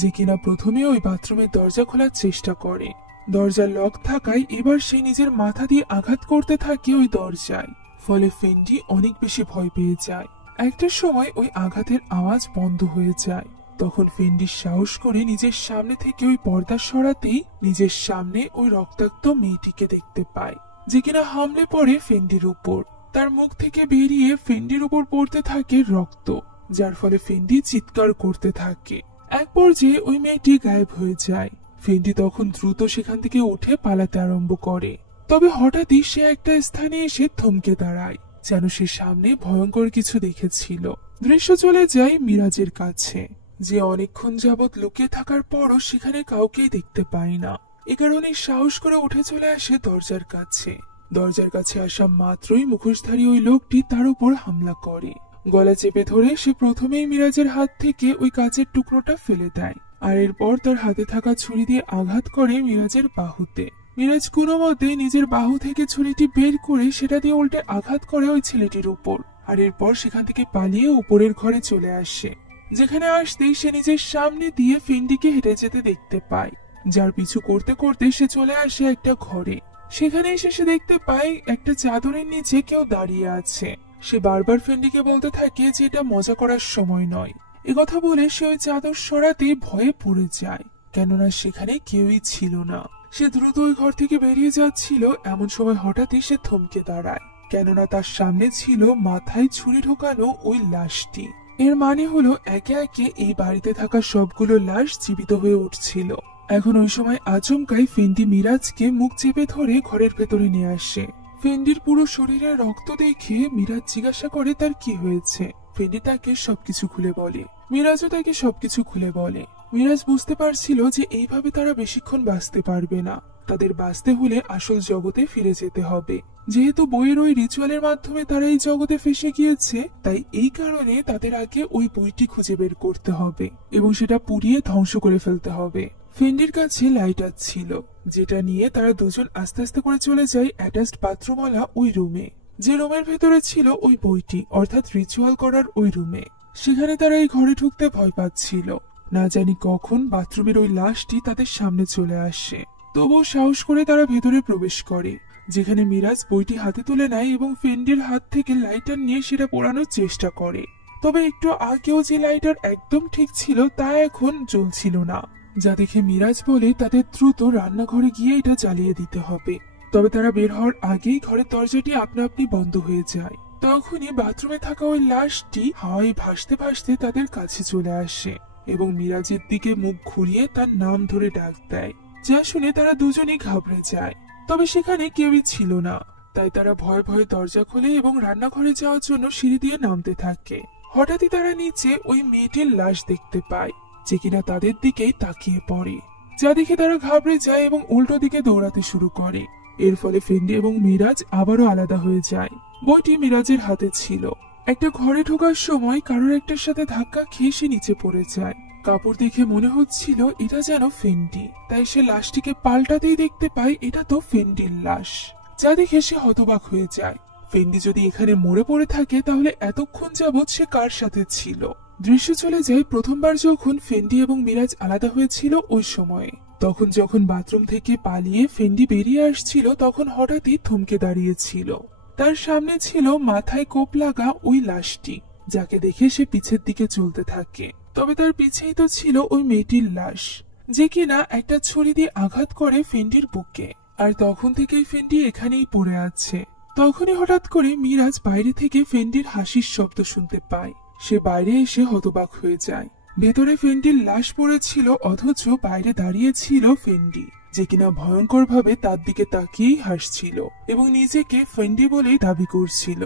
যে কিনা প্রথমে ওই বাথরুমের দরজা খোলার চেষ্টা করে। দরজা লক থাকায় এবার সে নিজের মাথা দিয়ে আঘাত করতে থাকে ওই দরজায়, ফলে ফেন্ডি অনেক বেশি ভয় পেয়ে যায়। একটা সময় ওই আঘাতের আওয়াজ বন্ধ হয়ে যায়। তখন ফেন্ডি সাহস করে নিজের সামনে থেকে ওই পর্দা সরাতেই নিজের সামনে ওই রক্তাক্ত মেয়েটিকে দেখতে পায়, যে কিনা হামলে পড়ে ফেন্ডির উপর। তার মুখ থেকে বেরিয়ে ফেন্ডির উপর পড়তে থাকে রক্ত, যার ফলে ফেন্ডি চিৎকার করতে থাকে। এক পর্যায়ে ওই মেয়েটি গায়েব হয়ে যায়। ফেন্ডি তখন দ্রুত সেখান থেকে উঠে পালাতে আরম্ভ করে, তবে হঠাৎই সে একটা স্থানে এসে থমকে দাঁড়ায়, যেন সে সামনে ভয়ঙ্কর কিছু দেখেছিল। দৃশ্য চলে যায় মিরাজের কাছে, যে অনেকক্ষণ যাবৎ লুকিয়ে থাকার পরও সেখানে কাউকেই দেখতে পায় না। এ কারণে সাহস করে উঠে চলে আসে দরজার কাছে। দরজার কাছে আসা মাত্রই মুখোশধারী ওই লোকটি তার উপর হামলা করে। গলা চেপে ধরে সে প্রথমেই মিরাজের হাত থেকে ওই কাচের টুকরোটা ফেলে দেয়, আর এরপর তার হাতে থাকা ছুরি দিয়ে আঘাত করে মিরাজের বাহুতে। মিরাজ কোনো মতে নিজের বাহু থেকে ছুরিটি বের করে সেটা দিয়ে উল্টে আঘাত করে ওই ছেলেটির উপর। আর এরপর সেখান থেকে পালিয়ে উপরের ঘরে চলে আসে, যেখানে আসতেই সে নিজের সামনে দিয়ে ফেন্ডিকে হেঁটে যেতে দেখতে পায়, যার পিছু করতে করতে সে চলে আসে একটা ঘরে। সেখানে এসে সে দেখতে পায় একটা চাদরের নিচে কেউ দাঁড়িয়ে আছে। সে বারবার ফেন্ডিকে বলতে থাকে যে এটা মজা করার সময় নয়। একথা বলে সে ওই চাদর সরাতে ভয়ে পড়ে যায়, কেননা সেখানে কেউই ছিল না। সে দ্রুত ওই ঘর থেকে বেরিয়ে যাচ্ছিল, এমন সময় হঠাৎই সে থমকে দাঁড়ায়, কেননা তার সামনে ছিল মাথায় ছুরি ঢোকানো ওই লাশটি। এর মানে হলো একে একে এই বাড়িতে থাকা সবগুলো লাশ জীবিত হয়ে উঠছিল। এখন ওই সময় আচমকাই ফেন্ডি মিরাজকে মুখ চেপে ধরে ঘরের ভেতরে নিয়ে আসে। ফেন্ডির পুরো শরীরে রক্ত দেখে মিরাজ জিজ্ঞাসা করে তার কি হয়েছে। ফেন্ডি তাকে সবকিছু খুলে বলে, মিরাজও তাকে সবকিছু খুলে বলে। মিরাজ বুঝতে পারছিল যে এইভাবে তারা বেশিক্ষণ বাঁচতে পারবে না, তাদের বাঁচতে হলে আসল জগতে ফিরে যেতে হবে। যেহেতু বইয়ের ওই রিচুয়ালের মাধ্যমে তারা এই জগতে ফেসে গিয়েছে, তাই এই কারণে তাদের আগে ওই বইটি খুঁজে বের করতে হবে এবং সেটা পুড়িয়ে ধ্বংস করে ফেলতে হবে। ফেন্ডির কাছে লাইটার ছিল, যেটা নিয়ে তারা দুজন আস্তে আস্তে করে চলে যায় অ্যাটাচড বাথরুমওয়ালা ওই রুমে, যে রুমের ভেতরে ছিল ওই বইটি, অর্থাৎ রিচুয়াল করার ওই রুমে। সেখানে তারা এই ঘরে ঢুকতে ভয় পাচ্ছিল, না জানি কখন বাথরুমের ওই লাশটি তাদের সামনে চলে আসে। তবুও সাহস করে তারা ভেতরে প্রবেশ করে, যেখানে মিরাজ বইটি হাতে তুলে নেয় এবং ফেন্ডির হাত থেকে লাইটার নিয়ে সেটা পোড়ানোর চেষ্টা করে। তবে একটু আগেও যে লাইটার একদম ঠিক ছিল তা এখন জ্বলছিল না, যা দেখে মিরাজ বলে তাদের দ্রুত রান্নাঘরে গিয়ে এটা জ্বালিয়ে দিতে হবে। তবে তারা বের হওয়ার আগেই ঘরের দরজাটি আপনা আপনি বন্ধ হয়ে যায়। তখনই বাথরুমে থাকা ওই লাশটি হাওয়ায় ভাসতে ভাসতে তাদের কাছে চলে আসে এবং মিরাজের দিকে মুখ ঘুরিয়ে তার নাম ধরে ডাক দেয়, যা শুনে তারা দুজনেই ঘাবড়ে যায়। তবে সেখানে কেউই ছিল না, তাই তারা ভয়ে ভয়ে দরজা খোলে এবং রান্নাঘরে যাওয়ার জন্য সিঁড়ি দিয়ে নামতে থাকে। হঠাৎই তারা নিচে ওই মেয়েটির লাশ দেখতে পায়, যে কিনা তাদের দিকেই তাকিয়ে পড়ে, যা দেখে তারা ঘাবড়ে যায় এবং উল্টো দিকে দৌড়াতে শুরু করে। এর ফলে ফেন্ডি এবং মিরাজ আবারও আলাদা হয়ে যায়। বইটি মিরাজের হাতে ছিল। একটা ঘরে ঢোকার সময় কারোর একটার সাথে ধাক্কা খেয়ে সে নিচে পড়ে যায়। কাপড় দেখে মনে হচ্ছিল এটা যেন ফেন্ডি, তাই সে লাশটিকে পাল্টাতেই দেখতে পায় এটা তো ফেন্ডির লাশ, যা দেখে সে হতবাক হয়ে যায়। ফেন্ডি যদি এখানে মরে পড়ে থাকে তাহলে এতক্ষণ যাবৎ সে কার সাথে ছিল। দৃশ্য চলে যায় প্রথমবার যখন ফেন্ডি এবং মিরাজ আলাদা হয়েছিল ওই সময়ে। তখন যখন বাথরুম থেকে পালিয়ে ফেন্ডি বেরিয়ে আসছিল, তখন হঠাৎই থমকে দাঁড়িয়েছিল। তার সামনে ছিল মাথায় কোপ লাগা ওই লাশটি, যাকে দেখে সে পিছের দিকে চলতে থাকে। তবে তার পিছেই তো ছিল ওই মেয়েটির লাশ, যে কিনা একটা ছুরি দিয়ে আঘাত করে ফেন্ডির বুকে। আর তখন থেকেই ফেন্ডি এখানেই পড়ে আছে। তখনই হঠাৎ করে মিরাজ বাইরে থেকে ফেন্ডির হাসির শব্দ শুনতে পায়। সে বাইরে এসে হতবাক হয়ে যায়। ভেতরে ফেন্ডির লাশ পড়েছিল, অথচ বাইরে দাঁড়িয়ে ছিল ফেন্ডি, যে কিনা ভয়ঙ্কর ভাবে তার দিকে তাকিয়েই হাসছিল এবং নিজেকে ফেন্ডি বলেই দাবি করছিল,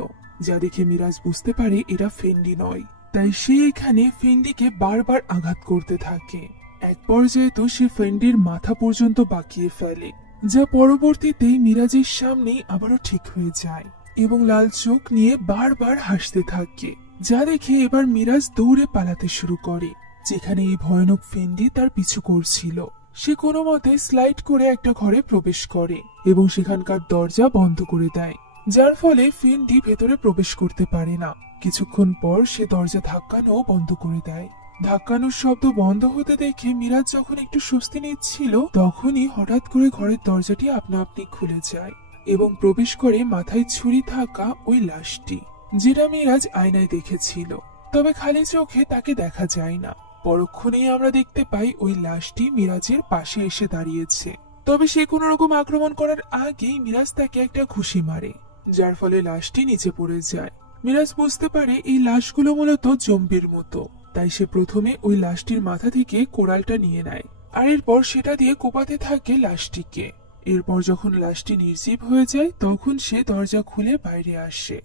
যা দেখে মিরাজ বুঝতে পারে এটা ফেন্ডি নয়। তাই সে এখানে ফেন্ডিকে বারবার আঘাত করতে থাকে। এক পর্যায়ে তো সে ফেন্ডির মাথা পর্যন্ত বাঁকিয়ে ফেলে, যা পরবর্তীতে মিরাজের সামনেই আবারও ঠিক হয়ে যায় এবং লাল চোখ নিয়ে বারবার হাসতে থাকে, যা দেখে এবার মিরাজ দৌড়ে পালাতে শুরু করে, যেখানে এই ভয়ানক ফেন্ডি তার পিছু করছিল। সে কোনো মতে স্লাইড করে একটা ঘরে প্রবেশ করে এবং সেখানকার দরজা বন্ধ করে দেয়, যার ফলে ফেন্ডি ভেতরে প্রবেশ করতে পারে না। কিছুক্ষণ পর সে দরজা ধাক্কানো বন্ধ করে দেয়। ধাক্কানোর শব্দ বন্ধ হতে দেখে মিরাজ যখন একটু স্বস্তি নিচ্ছিল, তখনই হঠাৎ করে ঘরের দরজাটি আপনা আপনি খুলে যায় এবং প্রবেশ করে মাথায় ছুরি থাকা ওই লাশটি, যেটা মিরাজ আয়নায় দেখেছিল। তবে খালি চোখে তাকে দেখা যায় না। পরক্ষণেই আমরা দেখতে পাই ওই লাশটি মিরাজের পাশে এসে দাঁড়িয়েছে। তবে সে কোনো রকম আক্রমণ করার আগেই মিরাজ তাকে একটা ঘুষি মারে, যার ফলে লাশটি নিচে পড়ে যায়। মিরাজ বুঝতে পারে এই লাশগুলো মূলত জম্বির মতো, তাই সে প্রথমে ওই লাশটির মাথা থেকে কোড়ালটা নিয়ে নেয় আর এরপর সেটা দিয়ে কোপাতে থাকে লাশটিকে। এরপর যখন লাশটি নির্জীব হয়ে যায়, তখন সে দরজা খুলে বাইরে আসে।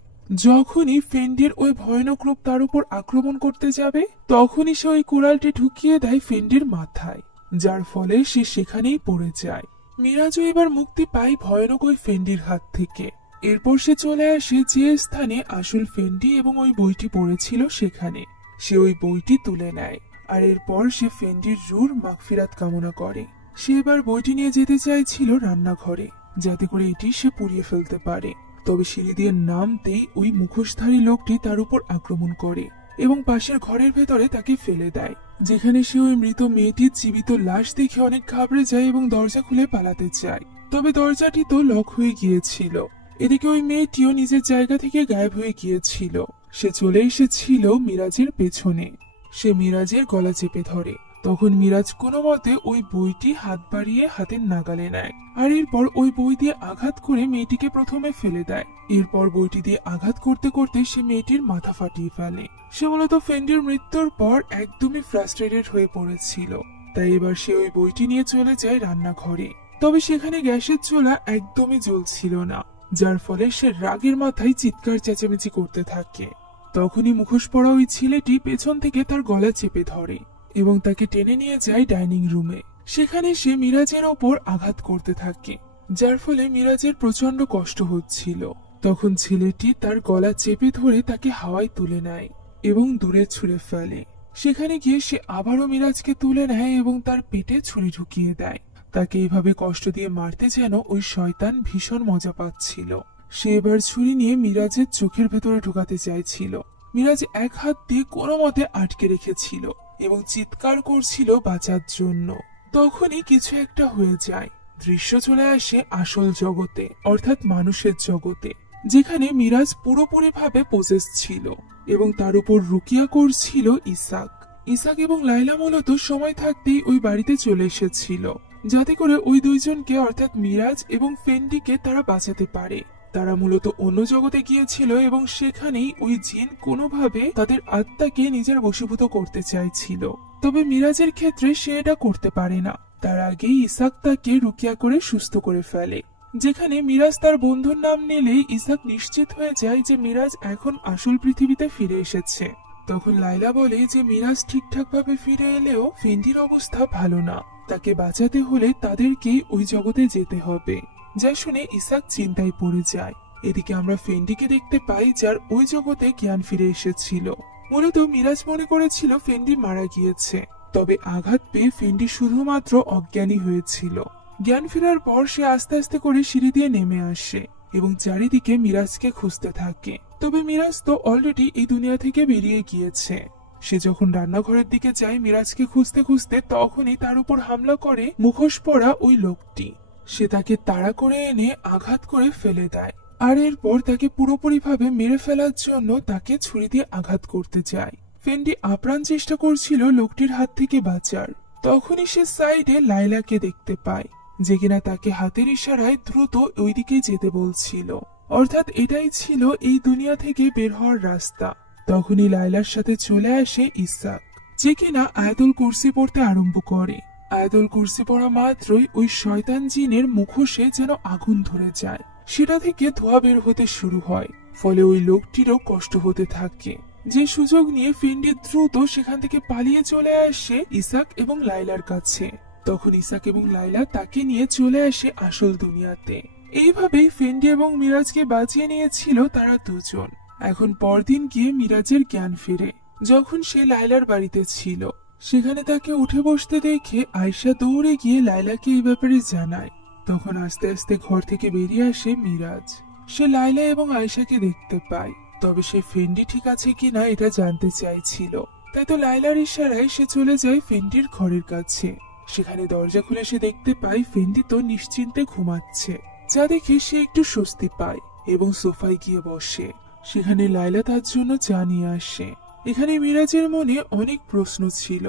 যখনই ফেন্ডির ওই ভয়ানক রূপ তার উপর আক্রমণ করতে যাবে, তখনই সে ওই কোড়ালটি ঢুকিয়ে দেয় ফেন্ডির মাথায়, যার ফলে সে সেখানেই পড়ে যায়। মিরাজও এবার মুক্তি পায় ভয়ানক ওই ফেন্ডির হাত থেকে। এরপর সে চলে আসে যে স্থানে আসল ফেন্ডি এবং ওই বইটি পড়েছিল সেখানে। সে ওই বইটি তুলে নেয় আর এরপর সে ফেন্ডির রুর মাগফিরাত কামনা করে। সে এবার বইটি নিয়ে যেতে চাইছিল রান্নাঘরে, যাতে করে এটি সে পুড়িয়ে ফেলতে পারে। তবে সিঁড়ি দিয়ে নামতেই ওই মুখোশধারী লোকটি তার উপর আক্রমণ করে এবং পাশের ঘরের ভেতরে তাকে ফেলে দেয়, যেখানে সে ওই মৃত মেয়েটির জীবিত লাশ দেখে অনেক ঘাবড়ে যায় এবং দরজা খুলে পালাতে চায়। তবে দরজাটি তো লক হয়ে গিয়েছিল। এদিকে ওই মেয়েটিও নিজের জায়গা থেকে গায়েব হয়ে গিয়েছিল। সে চলে এসেছিল মিরাজের পেছনে। সে মিরাজের গলা চেপে ধরে। তখন মিরাজ কোনো মতে ওই বইটি হাত বাড়িয়ে হাতের নাগালে নেয়, আর এরপর ওই বই দিয়ে আঘাত করে মেয়েটিকে প্রথমে ফেলে দেয়। এরপর বইটি দিয়ে আঘাত করতে করতে সে মেয়েটির মাথা ফাটিয়ে ফেলে। সে মূলত ফেন্ডির মৃত্যুর পর একদমই ফ্রাস্ট্রেটেড হয়ে পড়েছিল, তাই এবার সে ওই বইটি নিয়ে চলে যায় রান্নাঘরে। তবে সেখানে গ্যাসের চুলা একদমই জ্বলছিল না, যার ফলে সে রাগের মাথায় চিৎকার চেঁচামেচি করতে থাকে। তখনই মুখোশ পরা ওই ছেলেটি পেছন থেকে তার গলা চেপে ধরে এবং তাকে টেনে নিয়ে যায় ডাইনিং রুমে। সেখানে সে মিরাজের ওপর আঘাত করতে থাকে, যার ফলে মিরাজের প্রচন্ড কষ্ট হচ্ছিল। তখন ছেলেটি তার গলা চেপে ধরে তাকে হাওয়ায় তুলে নেয় এবং দূরে ছুঁড়ে ফেলে। সেখানে গিয়ে সে আবারও মিরাজকে তুলে নেয় এবং তার পেটে ছুরি ঢুকিয়ে দেয়। তাকে এইভাবে কষ্ট দিয়ে মারতে যেন ওই শয়তান ভীষণ মজা পাচ্ছিল। সে এবার ছুরি নিয়ে মিরাজের চোখের ভেতরে ঢুকাতে চাইছিল। মিরাজ এক হাত দিয়ে কোনো মতে আটকে রেখেছিল এবং চিৎকার করছিল বাঁচার জন্য। তখনই কিছু একটা হয়ে যায়। দৃশ্য চলে আসে আসল জগতে, অর্থাৎ মানুষের জগতে, যেখানে মিরাজ পুরোপুরি ভাবে পজেস ছিল এবং তার উপর রুকিয়া করছিল ইসাক। ইসাক এবং লাইলা মূলত সময় থাকতেই ওই বাড়িতে চলে এসেছিল, যাতে করে ওই দুইজনকে অর্থাৎ মিরাজ এবং ফেন্ডিকে তারা বাঁচাতে পারে। তারা মূলত অন্য জগতে গিয়েছিল এবং সেখানেই ওই জিন কোনোভাবে তাদের আত্মাকে নিজের বশীভূত করতে চাইছিল। তবে মিরাজের ক্ষেত্রে সে এটা করতে পারে না। তার আগেই ইসাক তাকে রুকিয়া করে সুস্থ করে ফেলে, যেখানে মিরাজ তার বন্ধুর নাম নিলেই ইসাক নিশ্চিত হয়ে যায় যে মিরাজ এখন আসল পৃথিবীতে ফিরে এসেছে। তখন লাইলা বলে যে মিরাজ ঠিকঠাক ভাবে ফিরে এলেও ফেন্ডির অবস্থা ভালো না, তাকে বাঁচাতে হলে তাদেরকে ওই জগতে যেতে হবে। যা শুনে ইসাক চিন্তায় পড়ে যায়। এদিকে আমরা ফেন্ডিকে দেখতে পাই, যার ওই জগতে জ্ঞান ফিরে এসেছিল। মূলত মিরাজ মনে করেছিল ফেন্ডি মারা গিয়েছে, তবে আঘাত পেয়ে ফেন্ডি শুধুমাত্র অজ্ঞানী হয়েছিল। জ্ঞান ফেরার পর সে আস্তে আস্তে করে সিঁড়ি দিয়ে নেমে আসে এবং চারিদিকে মিরাজকে খুঁজতে থাকে। তবে মিরাজ তো অলরেডি এই দুনিয়া থেকে বেরিয়ে গিয়েছে। সে যখন রান্নাঘরের দিকে যায় মিরাজকে খুঁজতে খুঁজতে, তখনই তার উপর হামলা করে মুখোশ পরা ওই লোকটি। সে তাকে তাড়া করে এনে আঘাত করে ফেলে দেয়, আর এরপর তাকে পুরোপুরি ভাবে মেরে ফেলার জন্য তাকে ছুরি দিয়ে আঘাত করতে চায়। ফেন্ডি আপ্রাণ চেষ্টা করছিল লোকটির হাত থেকে বাঁচার। তখনই সে সাইডে লাইলাকে দেখতে পায়, যে কিনা তাকে হাতের ইশারায় দ্রুত ওইদিকে যেতে বলছিল। অর্থাৎ এটাই ছিল এই দুনিয়া থেকে বের হওয়ার রাস্তা। তখনই লাইলার সাথে চলে আসে ইসাক, যে কিনা আয়াতুল কুরসি পড়তে আরম্ভ করে। আয়াতুল কুরসি পড়া মাত্রই ওই শয়তান জিনের মুখোশে যেন আগুন ধরে যায়, সেটা থেকে ধোঁয়া বের হতে শুরু হয়। ফলে ওই লোকটিরও কষ্ট হতে থাকে। যে সুযোগ নিয়ে ফেন্ডি দ্রুত সেখান থেকে পালিয়ে চলে আসে ইসাক এবং লাইলার কাছে। তখন ইসাক এবং লাইলা তাকে নিয়ে চলে আসে আসল দুনিয়াতে। এইভাবেই ফেন্ডি এবং মিরাজকে বাঁচিয়ে নিয়েছিল তারা দুজন। এখন পরদিন গিয়ে মিরাজের জ্ঞান ফিরে। যখন সে লাইলার বাড়িতে ছিল, সেখানে তাকে উঠে বসতে দেখে আয়শা দৌড়ে গিয়ে লাইলাকে এই ব্যাপারে জানায়। তখন আস্তে আস্তে ঘর থেকে বেরিয়ে আসে মিরাজ। সে লাইলা এবং আয়শাকে দেখতে পায়, তবে সে ফেন্ডি ঠিক আছে কিনা এটা জানতে চাইছিল। তাই তো লাইলার ইশারায় সে চলে যায় ফেন্ডির ঘরের কাছে। সেখানে দরজা খুলে সে দেখতে পায় ফেন্ডি তো নিশ্চিন্তে ঘুমাচ্ছে, যা দেখে সে একটু স্বস্তি পায় এবং সোফায় গিয়ে বসে। সেখানে লাইলা তার জন্য চা নিয়ে আসে। এখানে মিরাজের মনে অনেক প্রশ্ন ছিল,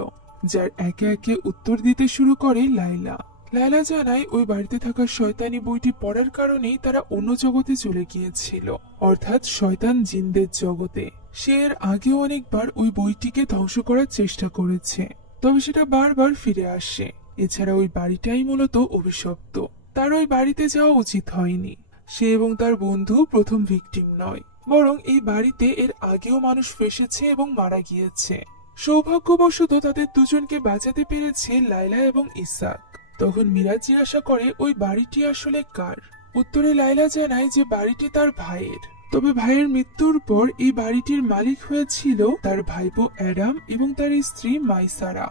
যার একে একে উত্তর দিতে শুরু করে লাইলা। লাইলা জানায় ওই বাড়িতে থাকা শয়তানি বইটি পড়ার কারণেই তারা অন্য জগতে চলে গিয়েছিল, অর্থাৎ শয়তান জিনদের জগতে। সে এর আগেও অনেকবার ওই বইটিকে ধ্বংস করার চেষ্টা করেছে, তবে সেটা বারবার ফিরে আসে। এছাড়া ওই বাড়িটাই মূলত অভিশপ্ত, তার ওই বাড়িতে যাওয়া উচিত হয়নি। সে এবং তার বন্ধু প্রথম ভিকটিম নয়, বরং এই বাড়িতে এর আগেও মানুষ ফেসেছে এবং মারা গিয়েছে। সৌভাগ্যবশত তাদের দুজনকে বাঁচাতে পেরেছে লাইলা এবং ইসাক। তখন মিরাজ জিজ্ঞাসা করে ওই বাড়িটি আসলে কার। উত্তরে লাইলা জানায় যে বাড়িটি তার ভাইয়ের। তবে ভাইয়ের মৃত্যুর পর এই বাড়িটির মালিক হয়েছিল তার ভাইপো অ্যাডাম এবং তার স্ত্রী মাইসারা।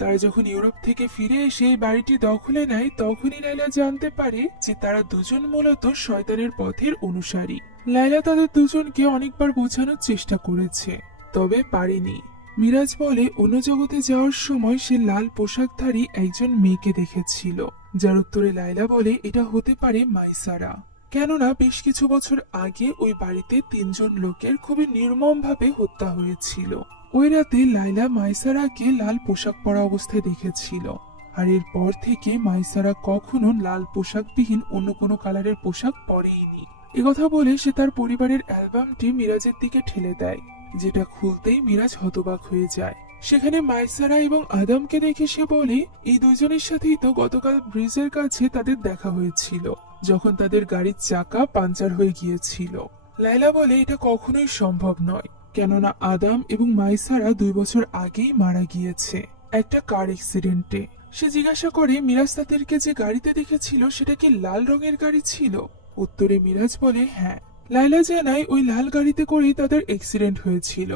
তারা যখন ইউরোপ থেকে ফিরে এসে এই বাড়িটি দখলে নেয় তখনই লাইলা জানতে পারে যে তারা দুজন মূলত শয়তানের পথের অনুসারী। লাইলা তাদের দুজনকে অনেকবার বোঝানোর চেষ্টা করেছে, তবে পারেনি। মিরাজ বলে অন্য জগতে যাওয়ার সময় সে লাল পোশাকধারী একজন মেয়েকে দেখেছিল, যার উত্তরে লাইলা বলে এটা হতে পারে মাইসারা, কেননা বেশ কিছু বছর আগে ওই বাড়িতে 3 জন লোকের খুবই নির্মমভাবে হত্যা হয়েছিল। ওই রাতে লাইলা মাইসারাকে লাল পোশাক পরা অবস্থায় দেখেছিল, আর এরপর থেকে মাইসারা কখনো লাল পোশাকবিহীন অন্য কোনো কালারের পোশাক পরেইনি। একথা বলে সে তার পরিবারের অ্যালবামটি মিরাজের দিকে ঠেলে দেয়, যেটা খুলতেই মিরাজ হতবাক হয়ে যায়। সেখানে মাইসারা এবং আদমকে দেখে সে বলে এই দুজনের সাথেই তো গতকাল ব্রিজের কাছে তাদের দেখা হয়েছিল, যখন তাদের গাড়ির চাকা পাঞ্চার হয়ে গিয়েছিল। লাইলা বলে এটা কখনোই সম্ভব নয়, কেননা আদম এবং মাইসারা 2 বছর আগেই মারা গিয়েছে একটা কার অ্যাক্সিডেন্টে। সে জিজ্ঞাসা করে মিরাজ তাদেরকে যে গাড়িতে দেখেছিল সেটা কি লাল রঙের গাড়ি ছিল? উত্তরে মিরাজ বলে হ্যাঁ। লাইলা জানায় ওই লাল গাড়িতে করেই তাদের অ্যাক্সিডেন্ট হয়েছিল।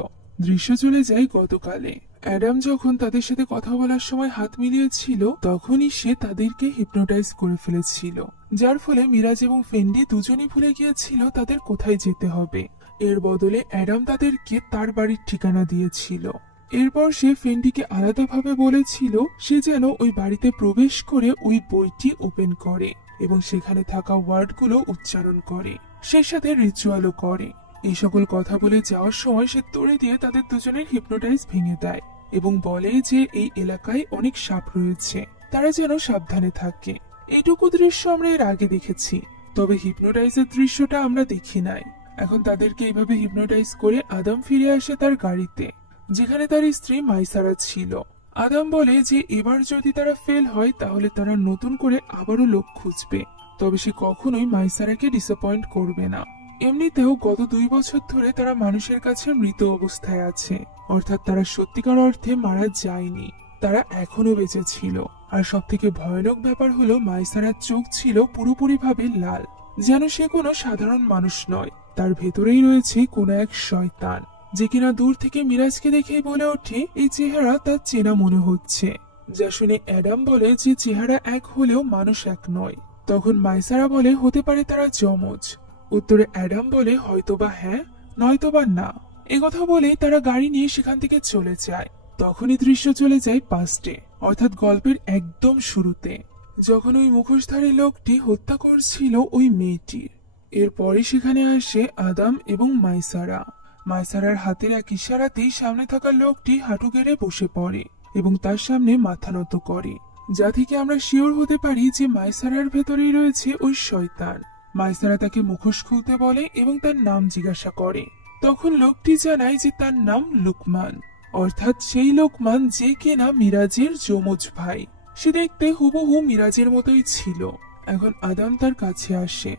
দৃশ্য চলে যায় গতকালে। অ্যাডাম যখন তাদের সাথে কথা বলার সময় হাত মিলিয়েছিল তখনই সে তাদেরকে হিপনোটাইজ করে ফেলেছিল, যার ফলে মিরাজ এবং ফেন্ডি দুজনই ভুলে গিয়েছিল তাদের কোথায় যেতে হবে। এর বদলে অ্যাডাম তাদেরকে তার বাড়ির ঠিকানা দিয়েছিল। এরপর সে ফেন্ডিকে আলাদাভাবে বলেছিল সে যেন ওই বাড়িতে প্রবেশ করে ওই বইটি ওপেন করে এবং সেখানে থাকা ওয়ার্ডগুলো উচ্চারণ করে, সেই সাথে রিচুয়ালও করে। এই সকল কথা বলে যাওয়ার সময় সে দড়ি দিয়ে তাদের দুজনের হিপনোটাইজ ভেঙে দেয় এবং বলে যে এই এলাকায় অনেক সাপ রয়েছে, তারা যেন সাবধানে থাকে। এইটুকু দৃশ্য আমরা এর আগে দেখেছি, তবে হিপনোটাইজের দৃশ্যটা আমরা দেখি নাই। এখন তাদেরকে এইভাবে হিপনোটাইজ করে আদম ফিরে আসে তার গাড়িতে, যেখানে তার স্ত্রী মাইসারা ছিল। আদম বলে যে এবার যদি তারা ফেল হয় তাহলে তারা নতুন করে আবারও লোক খুঁজবে, তবে সে কখনোই মাইসারাকে ডিসঅ্যাপয়েন্ট করবে না। এমনিতেও গত 2 বছর ধরে তারা মানুষের কাছে মৃত অবস্থায় আছে, অর্থাৎ তারা সত্যিকার অর্থে মারা যায়নি, তারা এখনো বেঁচে ছিল। আর সব থেকে ভয়ানক ব্যাপার হলো মাইসারার চোখ ছিল পুরোপুরিভাবে লাল, যেন সে কোনো সাধারণ মানুষ নয়, তার ভেতরেই রয়েছে কোনো এক শয়তান, যে কিনা দূর থেকে মিরাজকে দেখেই বলে ওঠে এই চেহারা তার চেনা মনে হচ্ছে। যা শুনে অ্যাডাম বলে যে চেহারা এক হলেও মানুষ এক নয়। তখন মাইসারা বলে হতে পারে তারা যমজ। উত্তরে অ্যাডাম বলে হয়তোবা হ্যাঁ, নয়তোবা না। একথা বলে তারা গাড়ি নিয়ে সেখান থেকে চলে যায়। তখনই দৃশ্য চলে যায় পাস্টে, অর্থাৎ গল্পের একদম শুরুতে, যখন ওই মুখোশধারী লোকটি হত্যা করছিল ওই মেয়েটির। এরপরে সেখানে আসে আদম এবং মাইসারা। মাইসারার হাতের এক ইশারাতেই সামনে থাকা লোকটি হাঁটু গেড়ে বসে পড়ে এবং তার সামনে মাথা নত করে, যা থেকে আমরা শিওর হতে পারি যে মাইসারার ভেতরেই রয়েছে ওই শয়তান। মাইসারা তাকে মুখোশ খুলতে বলে এবং তার নাম জিজ্ঞাসা করে। তখন লোকটি জানায় যে তার নাম লুকমান, অর্থাৎ সেই লোকমান যে কিনা মিরাজের যমজ ভাই। সে দেখতে হুবহু মিরাজের মতোই ছিল। এখন আদম তার কাছে আসে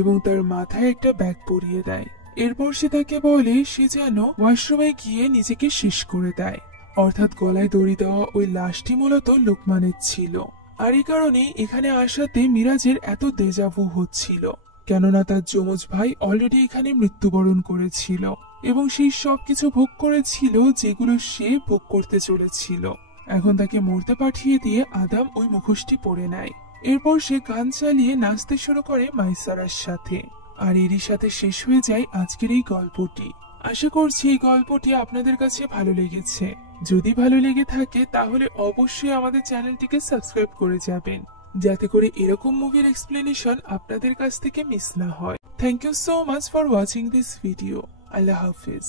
এবং তার মাথায় একটা ব্যাগ পরিয়ে দেয়। এরপর সে তাকে বলে সে যেন ওয়াশরুমে গিয়ে নিজেকে শেষ করে দেয়, অর্থাৎ গলায় দড়ি দেওয়া ওই লাশটি মূলত লুকমানের ছিল। আর এই কারণে এখানে আসাতে মিরাজের এত দেজাভু হচ্ছিল, কেননা তার যমজ ভাই অলরেডি এখানে মৃত্যুবরণ করেছিল এবং সেই সবকিছু ভোগ করেছিল যেগুলো সে ভোগ করতে চলেছিল। এখন তাকে মরতে পাঠিয়ে দিয়ে আদম ওই মুখোশটি পরে নেয়। এরপর সে গান চালিয়ে নাচতে শুরু করে মাইসারার সাথে। আর এরই সাথে শেষ হয়ে যায় আজকের এই গল্পটি। আশা করছি এই গল্পটি আপনাদের কাছে ভালো লেগেছে। যদি ভালো লেগে থাকে তাহলে অবশ্যই আমাদের চ্যানেলটিকে সাবস্ক্রাইব করে যাবেন, যাতে করে এরকম মুভির এক্সপ্লেনেশন আপনাদের কাছ থেকে মিস না হয়। Thank you so much for watching this video. আল্লাহ হাফিজ।